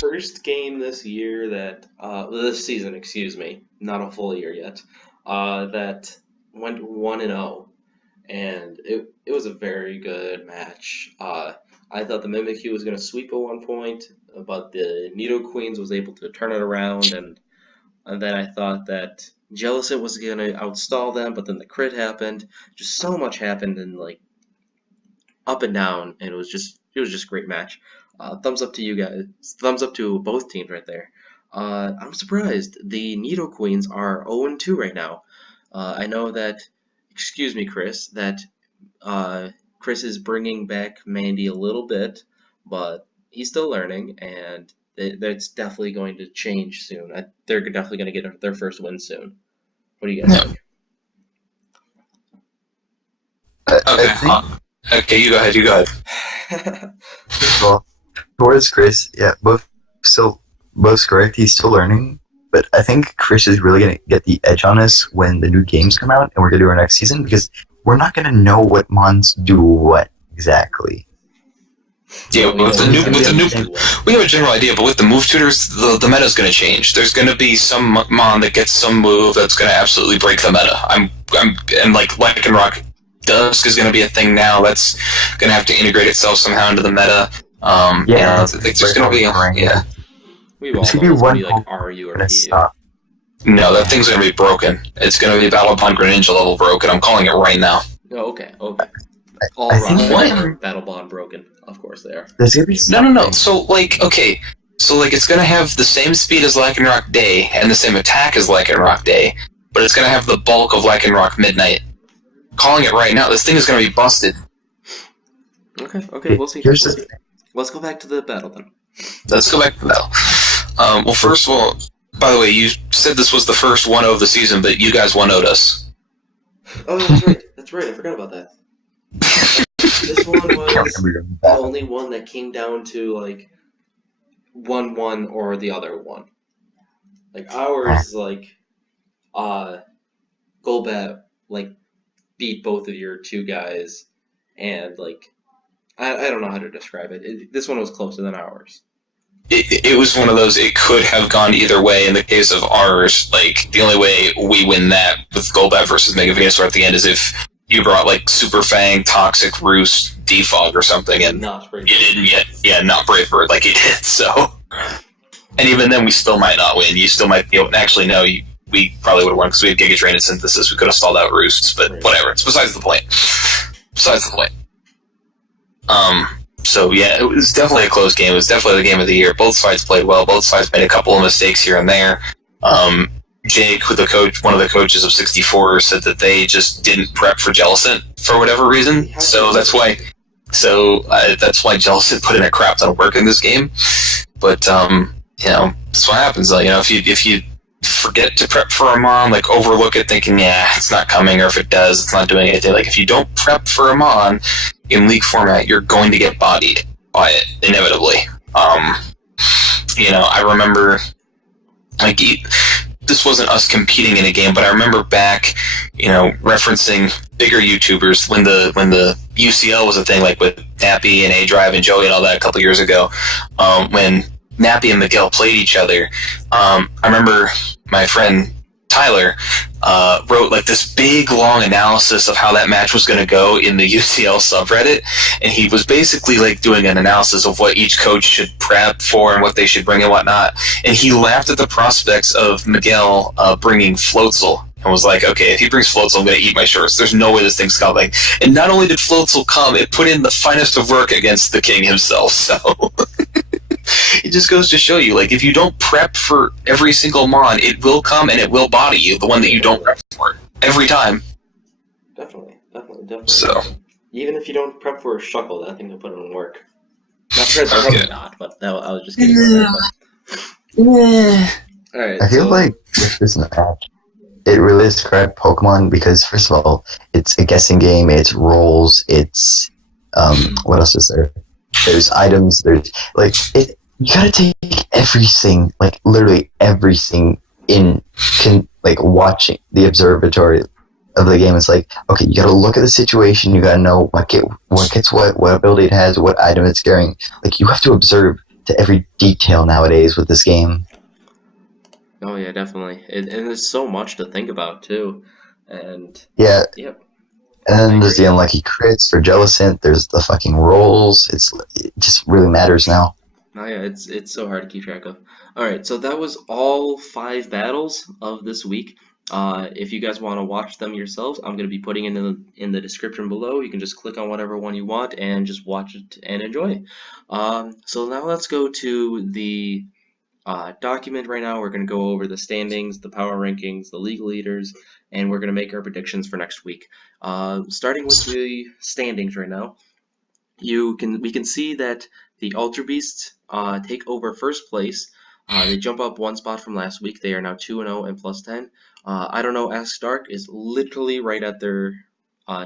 first game this year this season, excuse me, not a full year yet, that went 1-0, and it was a very good match. I thought the Mimikyu was going to sweep at one point, but the Nido Queens was able to turn it around, and then I thought that Jellicent was going to outstall them, but then the crit happened. Just so much happened, and like up and down, and it was just a great match. Thumbs up to you guys. Thumbs up to both teams right there. I'm surprised. The Nido Queens are 0-2 right now. I know that, excuse me, Chris, that Chris is bringing back Mandy a little bit, but he's still learning, and that's definitely going to change soon. They're definitely going to get their first win soon. What do you guys think? Okay, you go ahead. Well, towards Chris, yeah, both correct. He's still learning, but I think Chris is really gonna get the edge on us when the new games come out, and we're gonna do our next season, because we're not gonna know what Mons do what exactly. Yeah, with the new, we have a general idea, but with the move tutors, the meta's going to change. There's going to be some Mon that gets some move that's going to absolutely break the meta. And like Lycanroc Dusk is going to be a thing now. That's going to have to integrate itself somehow into the meta. There's going to be We've all known it's going to be like RU or PU. No, that thing's going to be broken. It's going to be Battle Bond Greninja level broken. I'm calling it right now. Oh, okay. All around Battle Bond broken. Of course they are. There's gonna be No. So it's gonna have the same speed as Lycanroc Day and the same attack as Lycanroc Day, but it's gonna have the bulk of Lycanroc Midnight. Calling it right now. This thing is gonna be busted. Okay, we'll see. Let's go back to the battle then. Let's go back to the battle. Well, first of all, by the way, you said this was the first 1-0 of the season, but you guys 1-0'd us. Oh, that's right. I forgot about that. This one Can't was remember the that. only one that came down to like 1-1 or the other one. Like ours, like Golbat like beat both of your two guys, and like I don't know how to describe it. This one was closer than ours. It was one of those, it could have gone either way. In the case of ours, like, the only way we win that with Golbat versus Mega Venusaur at the end is if you brought, like, Super Fang, Toxic Roost, Defog or something, and Not Brave you Bird. didn't yet. Yeah, not Brave Bird like you did, so. And even then, we still might not win. You still might be able. Actually, no, we probably would have won because we had Giga Drain and Synthesis. We could have stalled out Roosts, but Right. whatever. It's besides the point. Besides the point. So yeah, it was definitely a close game. It was definitely the game of the year. Both sides played well. Both sides made a couple of mistakes here and there. Jake, the coach, one of the coaches of 64, said that they just didn't prep for Jellicent for whatever reason. So that's why. That's why Jellicent put in a crap ton of work in this game. But that's what happens. If you forget to prep for a Mon, like overlook it, thinking it's not coming, or if it does, it's not doing anything. Like if you don't prep for a Mon in League format, you're going to get bodied by it inevitably. I remember like this wasn't us competing in a game, but I remember back, referencing bigger YouTubers when the UCL was a thing, like with Nappy and A Drive and Joey and all that a couple years ago, when Nappy and Miguel played each other. I remember my friend Tyler wrote like this big long analysis of how that match was going to go in the UCL subreddit, and he was basically like doing an analysis of what each coach should prep for and what they should bring and whatnot. And he laughed at the prospects of Miguel bringing Floatzel, and was like, okay, if he brings Floatzel, I'm going to eat my shorts. There's no way this thing's coming. And not only did Floatzel come, it put in the finest of work against the king himself. So it just goes to show you, like, if you don't prep for every single Mon, it will come and it will body you, the one that you don't prep for. Every time. Definitely. So. Even if you don't prep for a Shuckle, that thing will put in work. Probably not, but I was just kidding about that. Alright, I feel like with this match, it really described Pokemon because, first of all, it's a guessing game, it's rolls, it's what else is there? There's items, there's like you gotta take everything, like literally everything like watching the observatory of the game. It's like, okay, you gotta look at the situation, you gotta know what gets what ability it has, what item it's carrying. Like you have to observe to every detail nowadays with this game. Oh yeah, definitely. And there's so much to think about too. And yeah. Yep. And then there's the unlucky crits for Jellicent. There's the fucking rolls. It just really matters now. Oh yeah, it's so hard to keep track of. All right, so that was all 5 battles of this week. If you guys want to watch them yourselves, I'm going to be putting in the description below. You can just click on whatever one you want and just watch it and enjoy. So now let's go to the document right now. We're going to go over the standings, the power rankings, the league leaders, and we're going to make our predictions for next week. Starting with the standings right now, we can see that the Ultra Beasts take over first place. They jump up 1 spot from last week. They are now 2-0 and plus 10. I don't know, Ask Dark is literally right at their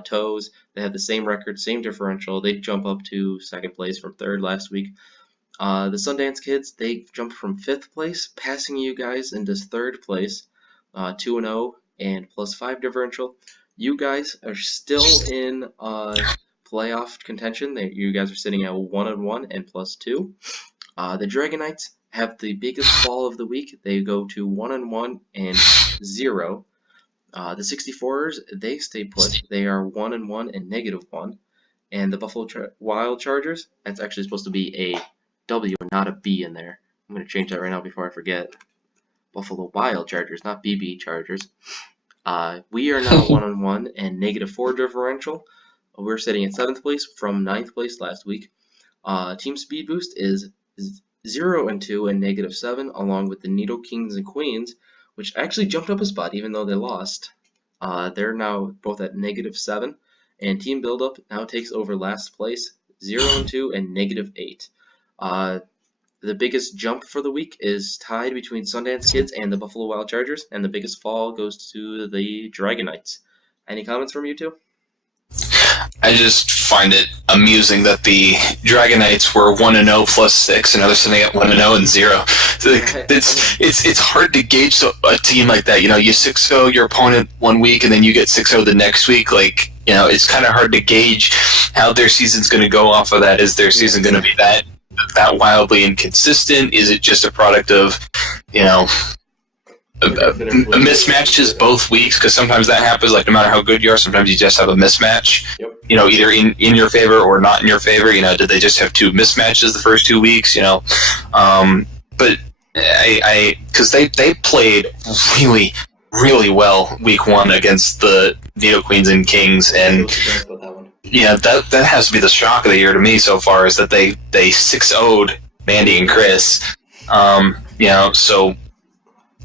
toes. They have the same record, same differential. They jump up to 2nd place from 3rd last week. The Sundance Kids, they jumped from 5th place, passing you guys into 3rd place, 2-0 and plus 5 differential. You guys are still in playoff contention. You guys are sitting at 1-1 and plus 2. The Dragonites have the biggest fall of the week. They go to 1-1 and 0. The 64ers, they stay put. They are 1-1 and -1. And the Buffalo Wild Chargers, that's actually supposed to be a W, not a B in there. I'm going to change that right now before I forget. Buffalo Wild Chargers, not BB Chargers. We are now 1-1 and -4 differential. We're sitting in 7th place from 9th place last week. Team Speed Boost is 0-2 and -7, along with the Needle Kings and Queens, which actually jumped up a spot even though they lost. They're now both at -7, and Team Build Up now takes over last place, 0-2 and -8. The biggest jump for the week is tied between Sundance Kids and the Buffalo Wild Chargers, and the biggest fall goes to the Dragonites. Any comments from you two? I just find it amusing that the Dragon Knights were 1-0 plus 6, and now they're sitting at 1-0 and 0. So, like, it's hard to gauge a team like that. You know, you 6-0 your opponent one week, and then you get 6-0 the next week. Like, you know, it's kind of hard to gauge how their season's going to go off of that. Is their season going to be that wildly inconsistent? Is it just a product of, you know, mismatches both weeks? Because sometimes that happens. Like, no matter how good you are, sometimes you just have a mismatch. Yep. You know, either in your favor or not in your favor. You know, did they just have 2 mismatches the first 2 weeks? You know, but because they played really, really well week 1 against the Nido Queens and Kings, and yeah, that has to be the shock of the year to me so far, is that they 6-0'd Mandy and Chris. You know, so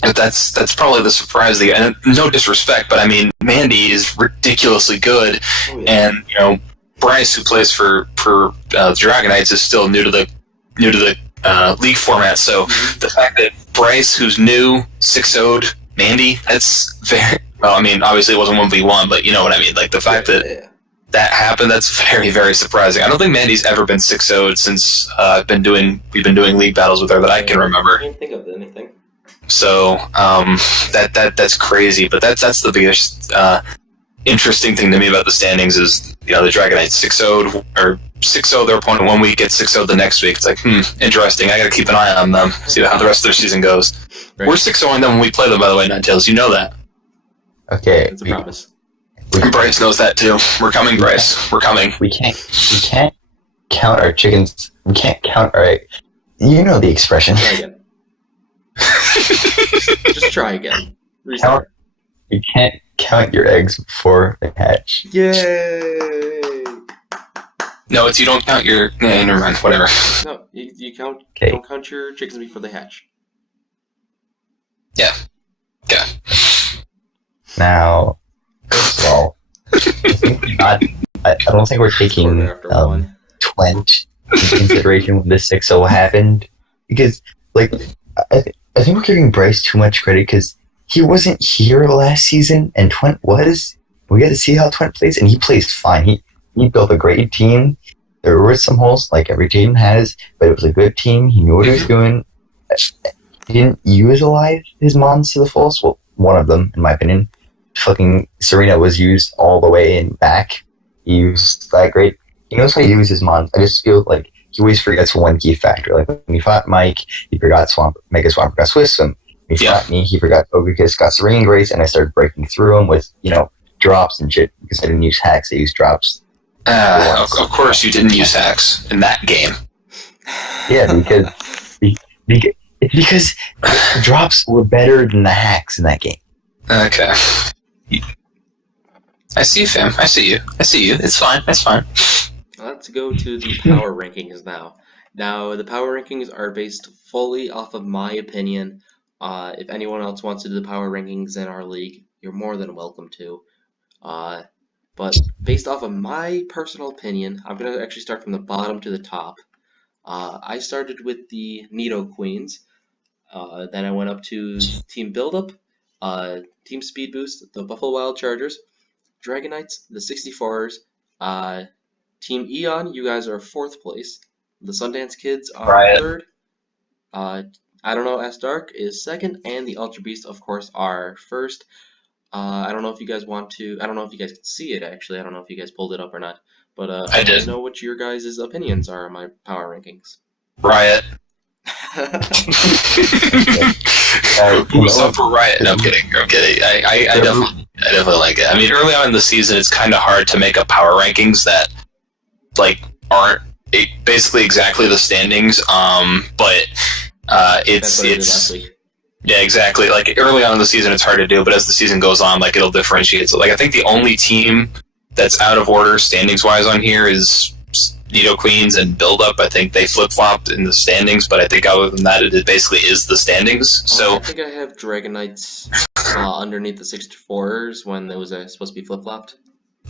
that's probably the surprise. And no disrespect, but I mean, Mandy is ridiculously good, and you know, Bryce, who plays for the Dragon Knights, is still new to the league format. So the fact that Bryce, who's new, 6-0'd Mandy, that's very well. I mean, obviously it wasn't 1v1, but you know what I mean. Like, the fact that happened, that's very, very surprising. I don't think Mandy's ever been 6-0'd since we've been doing league battles with her that I can remember. I can't think of anything. So that's crazy, but that's the biggest interesting thing to me about the standings is, you know, the Dragon Knights 6-0 or 6-0 their opponent one week, gets 6-0 the next week. It's like, interesting. I got to keep an eye on them, see how the rest of their season goes. Right. We're 6-0 them when we play them, by the way, Ninetales. You know that. Okay. It's a promise. Bryce knows that too. We're coming, Bryce. We're coming. We can't count our chickens. We can't count our. You know the expression. Try again. Just try again. Restart. You can't count your eggs before they hatch. Yay! No, it's you don't count your. Yeah, never mind. Whatever. No, you count. Okay. Don't count your chickens before they hatch. Yeah. Yeah. Now, first of all, I don't think we're taking Twent into consideration when this 6-0 happened, because like I think we're giving Bryce too much credit because he wasn't here last season and Twent was. We got to see how Twent plays, and he plays fine. He built a great team. There were some holes like every team has, but it was a good team. He knew what he was doing. He didn't utilize his mons to the fullest. Well, one of them, in my opinion. Fucking Serena was used all the way and back. He used that great. He knows how to use his mons. I just feel like he always forgets one key factor. Like when he fought Mike, he forgot Mega Swampert got Swiss Swim. When he fought me, he forgot Ogakiss got Serene Grace, and I started breaking through him with, you know, drops and shit because I didn't use hacks. I used drops. Of course you didn't use hacks in that game. Yeah, because drops were better than the hacks in that game. Okay. I see you, fam. I see you. It's fine. It's fine. Let's go to the power rankings now. Now, the power rankings are based fully off of my opinion. If anyone else wants to do the power rankings in our league, you're more than welcome to. But based off of my personal opinion, I'm going to actually start from the bottom to the top. I started with the Nido Queens. Then I went up to Team Buildup, Team Speed Boost, the Buffalo Wild Chargers, Dragon Knights, the 64ers, Team Eon, you guys are 4th place. The Sundance Kids are 3rd. I don't know, S Dark is 2nd, and the Ultra Beast, of course, are 1st. I don't know if you guys want to. I don't know if you guys can see it. Actually, I don't know if you guys pulled it up or not. But I did. want to know what your guys' opinions are on my power rankings. Riot. Who's up for Riot? No, I'm kidding. I definitely like it. I mean, early on in the season, it's kind of hard to make up power rankings that like aren't basically exactly the standings. But it's yeah, exactly. Like early on in the season, it's hard to do, but as the season goes on, like it'll differentiate. So, like, I think the only team that's out of order standings wise on here is Nido Queens and Build Up. I think they flip flopped in the standings, but I think other than that, it basically is the standings. So I think I have Dragon Knights underneath the 64ers when it was supposed to be flip flopped.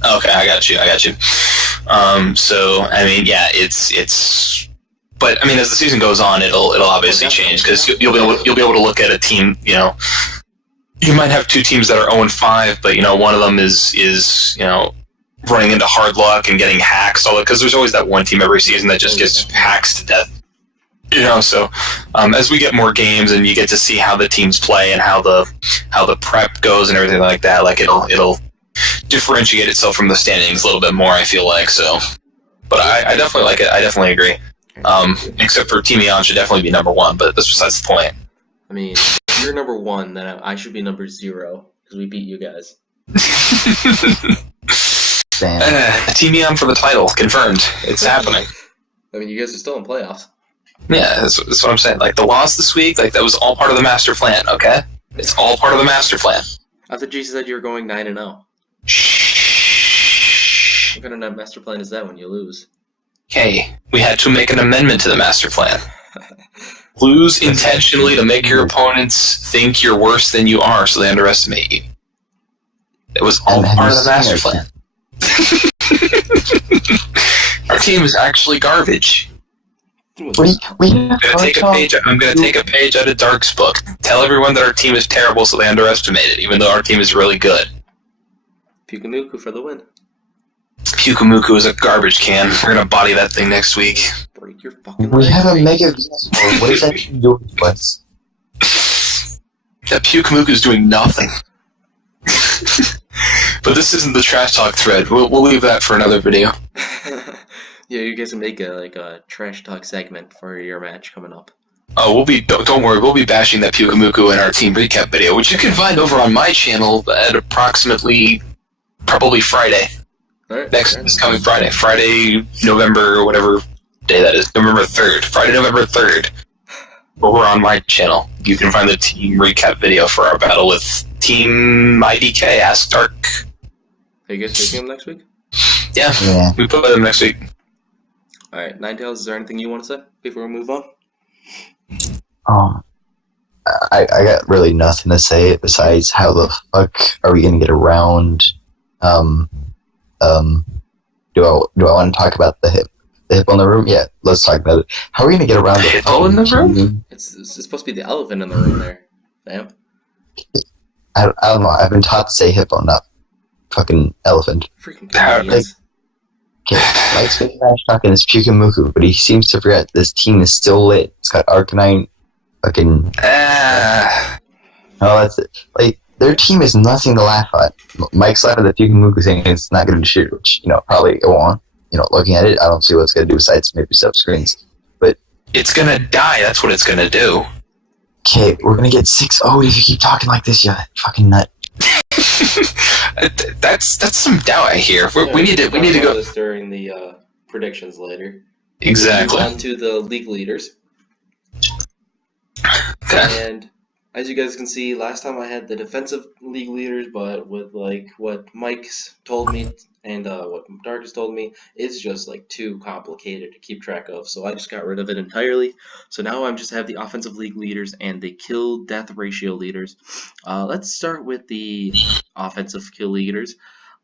Okay, I got you. So I mean, yeah, it's. But I mean, as the season goes on, it'll obviously change because you'll be able to look at a team. You know, you might have two teams that are 0-5, but you know one of them is running into hard luck and getting hacks, all that, because there's always that one team every season that just gets hacks to death. So as we get more games and you get to see how the teams play and how the prep goes and everything like that, like it'll differentiate itself from the standings a little bit more, I feel like. So, but I definitely like it. I definitely agree. Except for Team Eon should definitely be number 1, but that's besides the point. I mean, if you're number 1, then I should be number 0 because we beat you guys. Team Eon for the title, confirmed. It's happening. I mean, you guys are still in playoffs. Yeah, that's what I'm saying. Like, the loss this week, like, that was all part of the master plan, okay? It's all part of the master plan. I thought you said you were going 9-0. Shh. What kind of master plan is that when you lose? Okay, we had to make an amendment to the master plan. Lose intentionally to make your opponents think you're worse than you are, so they underestimate you. It was all part of the master plan. Our team is actually garbage. I'm gonna take a page out of Dark's book. Tell everyone that our team is terrible, so they underestimate it, even though our team is really good. Pukanuku for the win. Pukamuku is a garbage can. We're gonna body that thing next week. Break your fucking We legs, have a mate. Mega Venusaur. What is that doing to us? That Pukamuku is doing nothing. But this isn't the trash talk thread. We'll leave that for another video. Yeah, you guys can make a trash talk segment for your match coming up. Oh, don't worry, we'll be bashing that Pukamuku in our team recap video, which you can find over on my channel at approximately probably Friday. Alright. This coming Friday, November, whatever day that is, November 3rd. Friday, November 3rd. Over on my channel. You can find the team recap video for our battle with Team IDK, Ask Dark. Are you guys taking them next week? Yeah, we play them next week. Alright, Ninetales, is there anything you want to say before we move on? I got really nothing to say besides how the fuck are we gonna get around? Do I want to talk about the hippo in the room? Yeah, let's talk about it. How are we gonna get around the hippo in the room? It's supposed to be the elephant in the room there, fam. I don't know. I've been taught to say hippo, not fucking elephant. Freaking How- Canadians. Okay, Mike's been trash talking this Pukamuku, but he seems to forget this team is still lit. It's got Arcanine, fucking. No, that's it. Like, their team is nothing to laugh at. Mike's laughing at the Pukamuku saying it's not going to shoot, which, probably it won't. Looking at it, I don't see what it's going to do besides maybe sub screens. But It's gonna die, that's what it's gonna do. okay, we're going to get 6-0 if you keep talking like this, you fucking nut. That's some doubt I hear. We need to go. This during the predictions later. Exactly. On to the league leaders. Okay. And as you guys can see, last time I had the defensive league leaders, but with like what Mike's told me and what Dark has told me, it's just like too complicated to keep track of. So I just got rid of it entirely. So now I just have the offensive league leaders and the kill death ratio leaders. Let's start with the offensive kill leaders.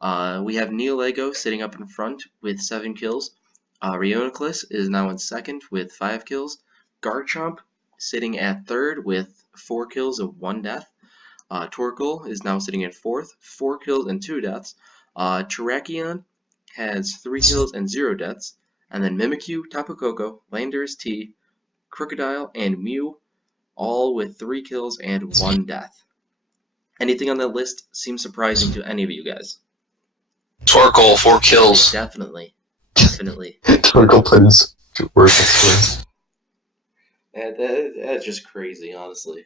We have Neolego sitting up in front with 7 kills. Rionoclus is now in second with 5 kills. Garchomp sitting at third with 4 kills and 1 death. Torkoal is now sitting at fourth, 4 kills and 2 deaths. Terrakion has 3 kills and 0 deaths. And then Mimikyu, Tapu Koko, Landorus T, Crocodile, and Mew, all with 3 kills and 1 death. Anything on that list seems surprising to any of you guys? Torkoal, 4 kills. Definitely. Torkoal plays worse. That's just crazy, honestly.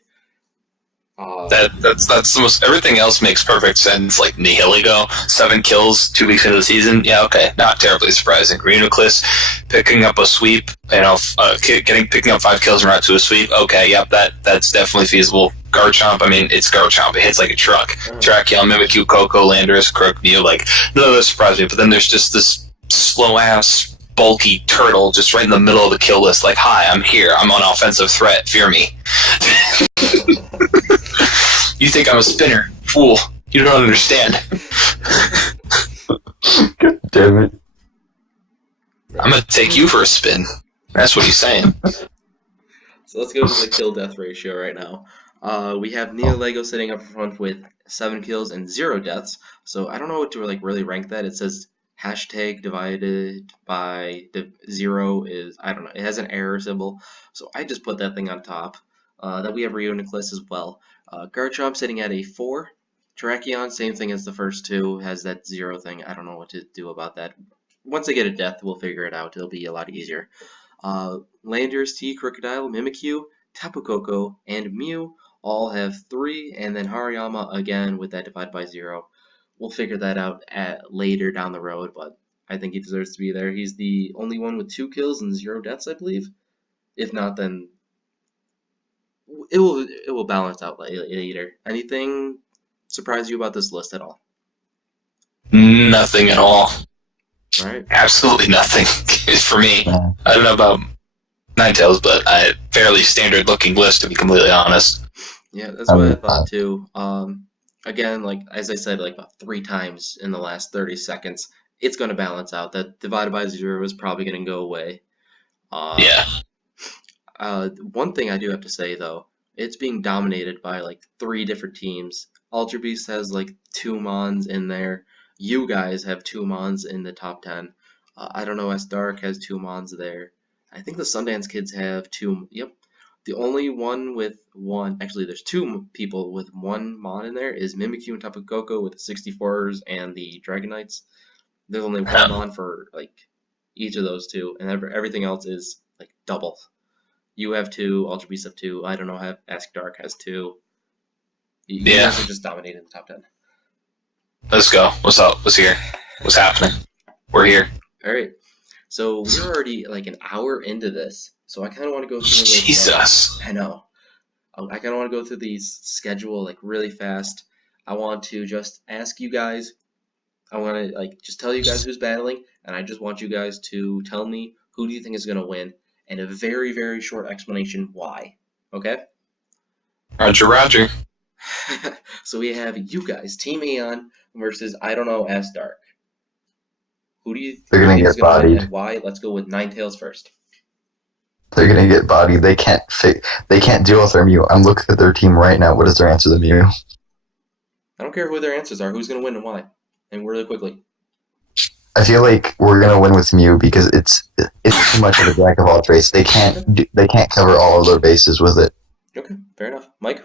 That's the most. Everything else makes perfect sense. Like Nihiligo, 7 kills 2 weeks into the season. Yeah, okay, not terribly surprising. Reuniclus picking up a sweep. Picking up 5 kills and route to a sweep. Okay, yep, that's definitely feasible. Garchomp, I mean, it's Garchomp. It hits like a truck. Terrakion, Mimikyu, Koko, Landorus, Croak, Mew. Like none of those surprise me. But then there's just this slow ass, bulky turtle just right in the middle of the kill list. Like, hi, I'm here. I'm an offensive threat. Fear me. You think I'm a spinner? Fool. You don't understand. God damn it. I'm gonna take you for a spin. That's what he's saying. So let's go to the kill death ratio right now. We have Neolego sitting up front with 7 kills and 0 deaths. So I don't know what to really rank that. It says hashtag divided by 0 is, I don't know, it has an error symbol, so I just put that thing on top. Then we have Reuniclus as well. Garchomp sitting at a 4. Terrakion, same thing as the first two, has that 0 thing. I don't know what to do about that. Once I get a death, we'll figure it out. It'll be a lot easier. Landers, T, Crocodile, Mimikyu, Tapu Koko, and Mew all have 3, and then Hariyama again with that divided by 0. We'll figure that out later down the road, but I think he deserves to be there. He's the only one with 2 kills and 0 deaths, I believe. If not, then it will balance out later. Anything surprise you about this list at all? Nothing at all. All right. Absolutely nothing for me. Yeah. I don't know about Ninetales, but a fairly standard looking list, to be completely honest. Yeah, that's what I thought too. Again, like as I said, like about 3 times in the last 30 seconds, it's going to balance out. That divided by 0 is probably going to go away. Yeah. One thing I do have to say though, it's being dominated by like 3 different teams. Ultra Beast has like 2 Mons in there. You guys have 2 Mons in the top 10. I don't know, S Dark has 2 Mons there. I think the Sundance kids have 2. Yep. The only one with 1, actually there's 2 people with 1 Mon in there is Mimikyu and Tapu Koko with the 64s and the Dragonites. There's only 1 Mon for like each of those 2, and everything else is like double. You have 2, Ultra Beast have 2. I don't know, Ask Dark has 2. You guys are just dominating the top 10. Let's go. What's up? What's here? What's happening? We're here. All right. So we're already like an hour into this, so I kind of want to go through this. Jesus. I know. I kind of want to go through these schedule like really fast. I want to just ask you guys. I want to like just tell you guys who's battling, and I just want you guys to tell me who do you think is going to win, and a very, very short explanation why. Okay? Roger, Roger. So we have you guys, Team Aeon versus I don't know, S Dark. Who do you think They're gonna is get going to win bodied. and why? Let's go with Ninetales first. They're gonna get bodied. They can't deal with their Mew. I'm looking at their team right now. What is their answer to Mew? I don't care who their answers are. Who's going to win and why? And really quickly. I feel like we're gonna win with Mew because it's too much of a jack of all trades. They can't cover all of their bases with it. Okay, fair enough. Mike?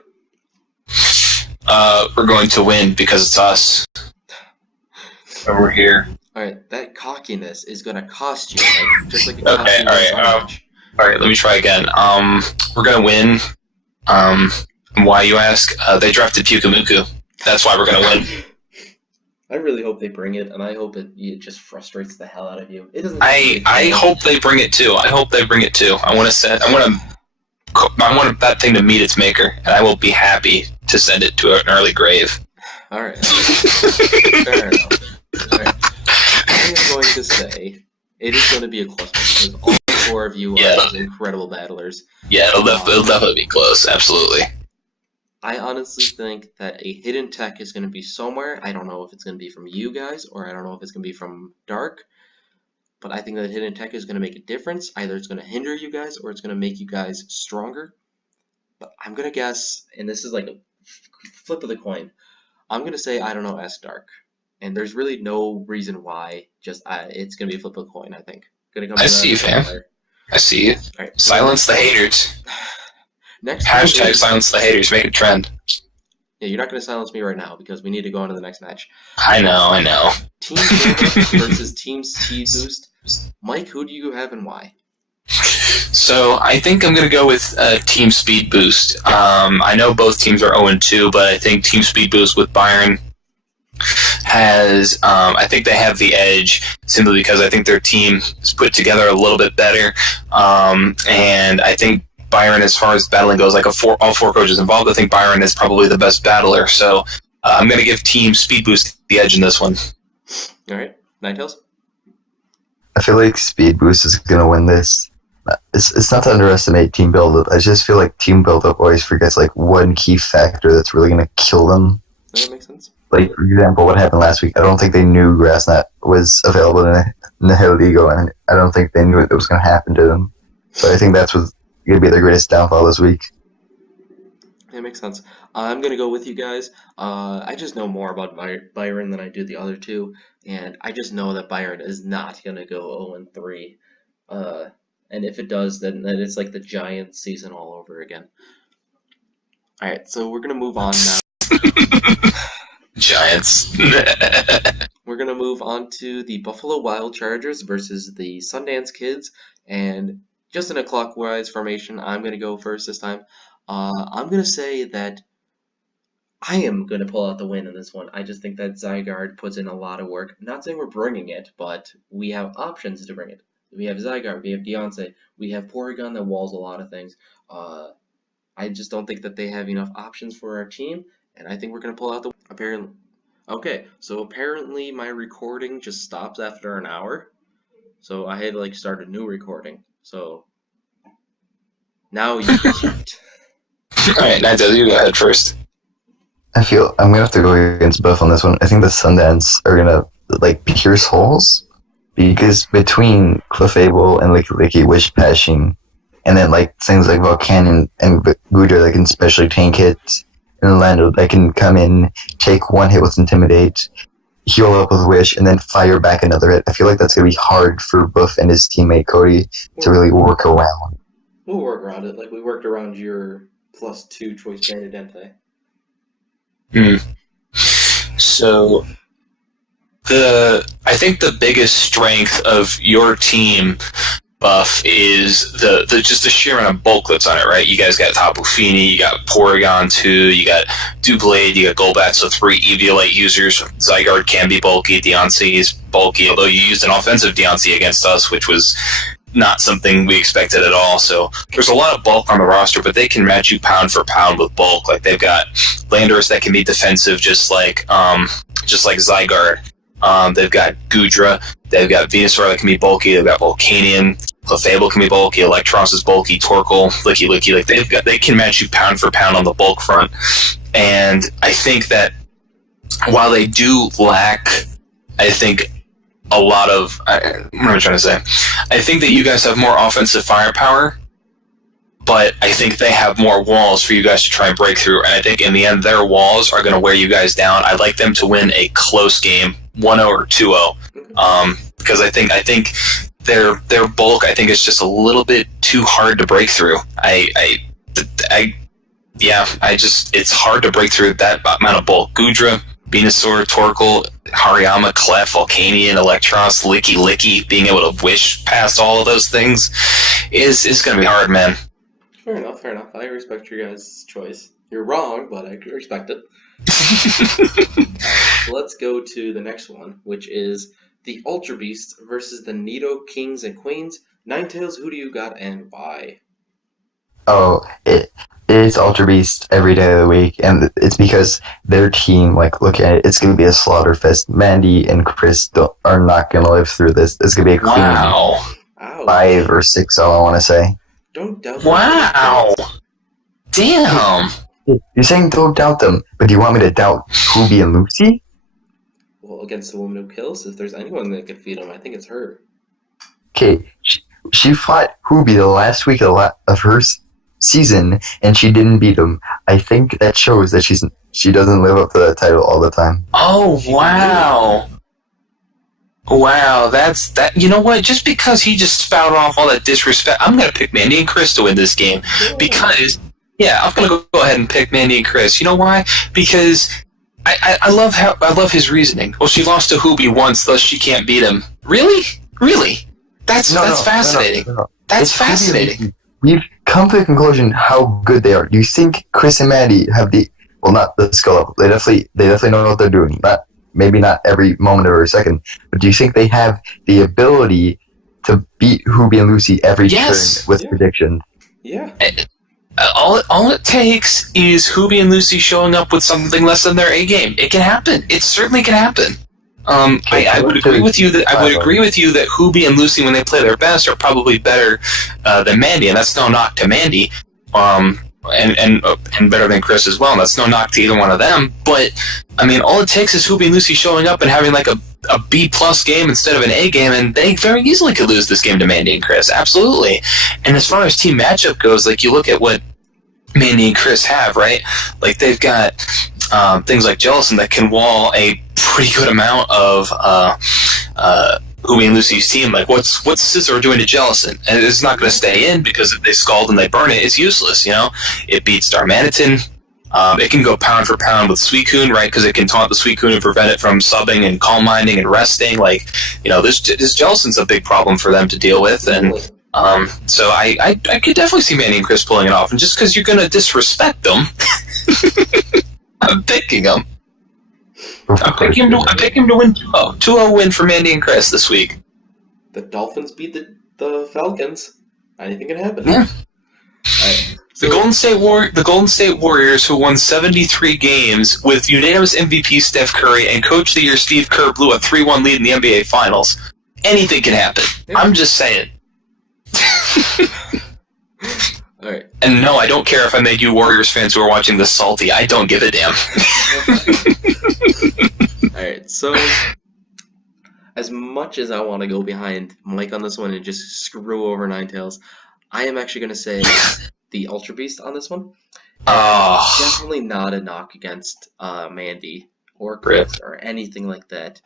We're going to win because it's us. And we're here. Alright, that cockiness is going to cost you, Mike. Just like it cost Okay, you alright. Alright, let me try again. We're going to win. Why, you ask? They drafted Pyukumuku. That's why we're going to win. I really hope they bring it, and I hope it just frustrates the hell out of you. It doesn't. I hope they bring it too. I want that thing to meet its maker, and I will be happy to send it to an early grave. Alright. Fair enough. Alright. I am going to say it is going to be a close one, because all 4 of you are incredible battlers. Yeah, it'll definitely be close, absolutely. I honestly think that a hidden tech is going to be somewhere. I don't know if it's going to be from you guys, or I don't know if it's going to be from Dark. But I think that hidden tech is going to make a difference. Either it's going to hinder you guys, or it's going to make you guys stronger. But I'm going to guess, and this is like a flip of the coin, I'm going to say, I don't know, S Dark. And there's really no reason why, just it's going to be a flip of the coin, I think. I see you, fam. I see you. Right, silence the haters. Next Hashtag silence the haters, make a trend. Yeah, you're not going to silence me right now because we need to go on to the next match. I know. Team Build-Up versus Team Speed Boost. Mike, who do you have and why? So I think I'm going to go with Team Speed Boost. I know both teams are 0-2, but I think Team Speed Boost with Byron has, I think they have the edge simply because I think their team is put together a little bit better. And I think Byron, as far as battling goes, like all 4 coaches involved, I think Byron is probably the best battler. So I'm going to give Team Speed Boost the edge in this one. All right. Ninetales? I feel like Speed Boost is gonna win this. It's not to underestimate Team Build-Up. I just feel like Team Build-Up always forgets like one key factor that's really gonna kill them. Does that make sense? Like, for example, what happened last week, I don't think they knew Grassnet was available in the Hill League, and I don't think they knew it was going to happen to them. So I think that's what's going to be their greatest downfall this week. That makes sense. I'm gonna go with you guys. I just know more about Byron than I do the other two, and I just know that Byron is not gonna go 0-3. Uh, and if it does, then it's like the Giants season all over again. All right, so we're gonna move on now. Giants. We're gonna move on to the Buffalo Wild Chargers versus the Sundance Kids, and just in a clockwise formation, I'm gonna go first this time. I'm gonna say that I am going to pull out the win in this one. I just think that Zygarde puts in a lot of work. I'm not saying we're bringing it, but we have options to bring it. We have Zygarde, we have Deontay, we have Porygon that walls a lot of things. I just don't think that they have enough options for our team, and I think we're going to pull out the win. Apparently. Okay, so apparently my recording just stops after an hour, so I had to like start a new recording. So now you can start. Alright, Nigel, you go ahead first. I feel I'm gonna have to go against Buff on this one. I think the Sundance are gonna like pierce holes because between Clefable and Licky Licky Wish Pashing, and then like things like Volcanion and Gudra that can specially tank hits, and Lando that can come in, take one hit with Intimidate, heal up with Wish, and then fire back another hit. I feel like that's gonna be hard for Buff and his teammate Cody to really work around. We'll work around it like we worked around your +2 choice banded Entei. So I think the biggest strength of your team, Buff, is the just the sheer amount of bulk that's on it, right? You guys got Tapu Fini, you got Porygon 2, you got Doublade, you got Golbat, so 3 Eviolite users. Zygarde can be bulky, Deontay is bulky, although you used an offensive Deontay against us, which was not something we expected at all. So there's a lot of bulk on the roster, but they can match you pound for pound with bulk. Like they've got Landorus that can be defensive, just like Zygarde. They've got Gudra. They've got Venusaur that can be bulky. They've got Volcanion. Clefable can be bulky. Electros is bulky. Torkoal, Licky Licky. Like they can match you pound for pound on the bulk front. And I think that while they do lack, I think a lot of what am I trying to say? I think that you guys have more offensive firepower, but I think they have more walls for you guys to try and break through. And I think in the end, their walls are going to wear you guys down. I'd like them to win a close game, 1-0 or 2-0, because I think their bulk, I think, is just a little bit too hard to break through. It's hard to break through that amount of bulk. Gudra, Venusaur, Torkoal, Hariyama, Clef, Volcanion, Electros, Licky Licky, being able to wish past all of those things is going to be hard, man. Fair enough. I respect your guys' choice. You're wrong, but I respect it. Let's go to the next one, which is the Ultra Beasts versus the Nido Kings and Queens. Ninetales, who do you got and why? Oh, it's Ultra Beast every day of the week, and it's because their team, like, look at it, it's going to be a slaughter fest. Mandy and Chris are not going to live through this. It's going to be a clean 5 or 6-0, I want to say. Don't doubt Wow. Damn. You're saying don't doubt them, but do you want me to doubt Hoobie and Lucy? Well, against the woman who kills, if there's anyone that could feed him, I think it's her. Okay, she fought Hoobie the last week of her season, and she didn't beat him. I think that shows that she doesn't live up to that title all the time. Oh, wow. Wow, that's that. You know what? Just because he just spouted off all that disrespect, I'm going to pick Mandy and Chris to win this game. Because, yeah, I'm going to go ahead and pick Mandy and Chris. You know why? Because I love his reasoning. Well, she lost to Hoobie once, thus she can't beat him. Really? That's fascinating. No. That's fascinating. We've come to the conclusion how good they are. Do you think Chris and Mandy have not the skill level? They definitely know what they're doing. Maybe not every moment or second, but do you think they have the ability to beat Hoobie and Lucy every turn with predictions? Yeah. All it takes is Hoobie and Lucy showing up with something less than their A game. It can happen. It certainly can happen. I would agree with you that Hoobie and Lucy, when they play their best, are probably better than Mandy, and that's no knock to Mandy. And better than Chris as well. And that's no knock to either one of them. But I mean, all it takes is Hoobie and Lucy showing up and having like a B+ game instead of an A game, and they very easily could lose this game to Mandy and Chris. Absolutely. And as far as team matchup goes, like you look at what Mandy and Chris have, right? Like they've got things like Jellison that can wall a pretty good amount of Umi and Lucy's team. Like what's Scizor doing to Jellison? And it's not going to stay in because if they scald and they burn it, it's useless. You know, it beats Darmanitan. It can go pound for pound with Suicune, right? Because it can taunt the Suicune and prevent it from subbing and calm minding and resting. Like, you know, this Jellison's a big problem for them to deal with, and so I could definitely see Manny and Chris pulling it off. And just because you're going to disrespect them, I'm picking them. I'm picking him to win 2-0. 2-0 win for Mandy and Chris this week. The Dolphins beat the Falcons. Anything can happen. Yeah. Right. The Golden State Warriors, who won 73 games with unanimous MVP Steph Curry and Coach of the Year Steve Kerr, blew a 3-1 lead in the NBA Finals. Anything can happen. Yeah. I'm just saying. All right. And no, I don't care if I made you Warriors fans who are watching this salty. I don't give a damn. All right. So, as much as I want to go behind Mike on this one and just screw over Ninetales, I am actually going to say the Ultra Beast on this one. Definitely not a knock against Mandy or Chris or anything like that.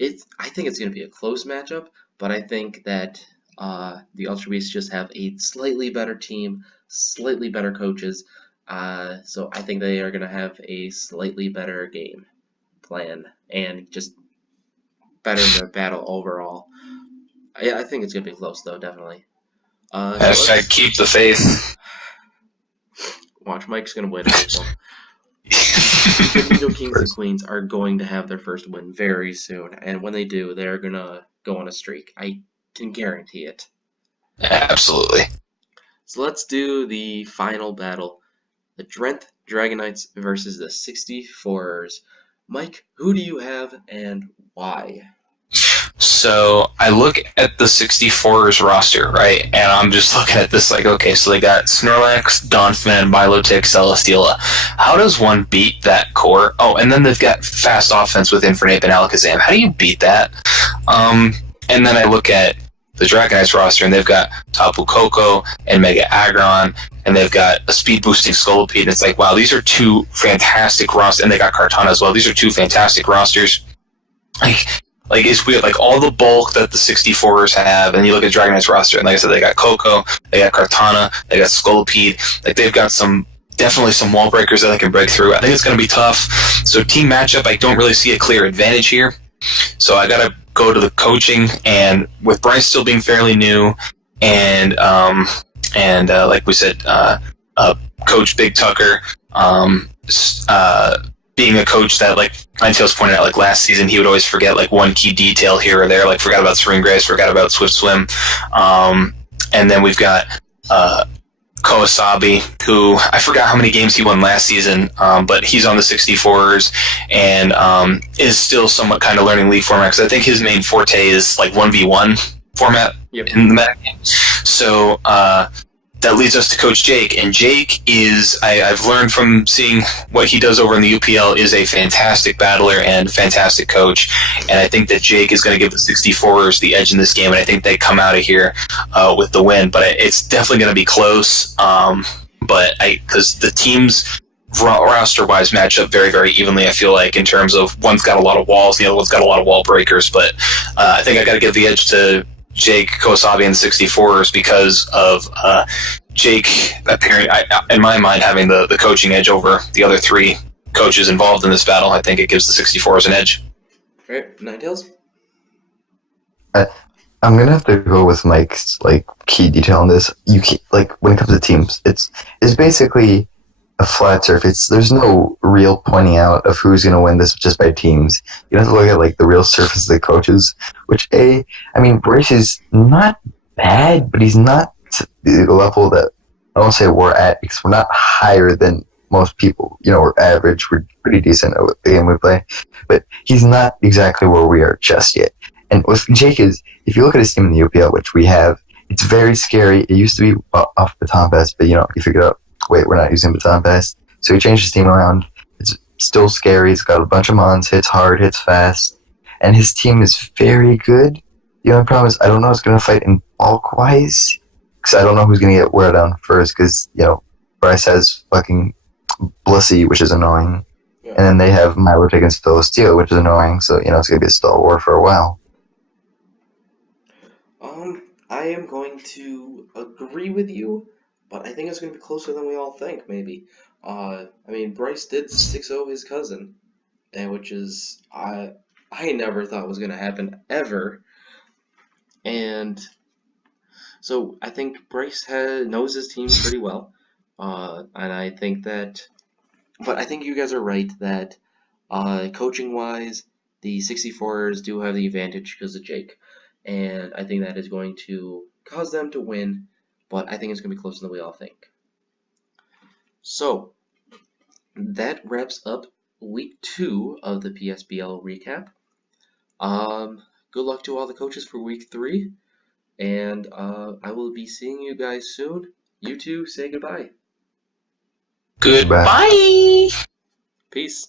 I think it's going to be a close matchup, but I think that the Ultra Beasts just have a slightly better team, slightly better coaches, so I think they are going to have a slightly better game plan and just better in their battle overall. I think it's going to be close, though, definitely. Hashtag keep the faith. Watch, Mike's going to win this one. The Nido Kings and Queens are going to have their first win very soon, and when they do, they're going to go on a streak. I can guarantee it. Absolutely. So let's do the final battle. The Drenth Dragonites versus the 64ers. Mike, who do you have and why? So I look at the 64ers roster, right, and I'm just looking at this like, okay, so they got Snorlax, Donphan, Milotic, Celesteela. How does one beat that core? Oh, and then they've got fast offense with Infernape and Alakazam. How do you beat that? And then I look at the Dragonites roster, and they've got Tapu Koko and Mega Aggron, and they've got a speed-boosting Scolipede, and it's like, wow, these are two fantastic rosters, and they got Kartana as well. These are two fantastic rosters. Like it's weird, like all the bulk that the 64ers have, and you look at Dragonite's roster, and like I said, they got Koko, they got Kartana, they got Scolipede, like they've got definitely some wall breakers that they can break through. I think it's going to be tough. So team matchup, I don't really see a clear advantage here. So I got to go to the coaching, and with Bryce still being fairly new, and like we said, Coach Big Tucker, being a coach that, like Ninetales pointed out, like last season, he would always forget like one key detail here or there, like forgot about Spring Grace, forgot about Swift Swim. And then we've got Kowasabi, who I forgot how many games he won last season, but he's on the 64ers and is still somewhat kind of learning League format, because I think his main forte is like 1v1 format in the meta game. So that leads us to Coach Jake, and Jake is, I've learned from seeing what he does over in the UPL, is a fantastic battler and fantastic coach, and I think that Jake is going to give the 64ers the edge in this game, and I think they come out of here with the win, but it's definitely going to be close, because the teams roster-wise match up very, very evenly, I feel like, in terms of one's got a lot of walls, the other one's got a lot of wall breakers, but I think I got to give the edge to Jake Kowasabi and the 64ers because of Jake appearing, in my mind, having the coaching edge over the other three coaches involved in this battle. I think it gives the 64ers an edge. All right, Ninetales? I'm gonna have to go with Mike's like key detail on this. You can't, like when it comes to teams, it's basically a flat surface. There's no real pointing out of who's gonna win this just by teams. You have to look at like the real surface of the coaches. Which I mean, Bryce is not bad, but he's not to the level that I don't say we're at, because we're not higher than most people. You know, we're average. We're pretty decent at the game we play, but he's not exactly where we are just yet. And with Jake is, if you look at his team in the UPL, which we have, it's very scary. It used to be off Baton Pass, but you figured out, wait, we're not using Baton Pass. So he changed his team around. It's still scary. He's got a bunch of mons, hits hard, hits fast, and his team is very good. The only problem is I don't know who's going to fight in bulk-wise, because I don't know who's going to get wear down first, because, Bryce has fucking Blissey, which is annoying. Yeah. And then they have Milo taking Steel, which is annoying. So, it's going to be a stall war for a while. I am going to agree with you, but I think it's going to be closer than we all think, maybe. I mean, Bryce did 6-0 his cousin, and which is I never thought was going to happen ever. And so I think Bryce knows his team pretty well, and I think that. But I think you guys are right that coaching wise, the 64ers do have the advantage because of Jake, and I think that is going to cause them to win. But I think it's going to be closer than we all think. So that wraps up week 2 of the PSBL recap. Good luck to all the coaches for week 3. And I will be seeing you guys soon. You two, say goodbye. Goodbye. Peace.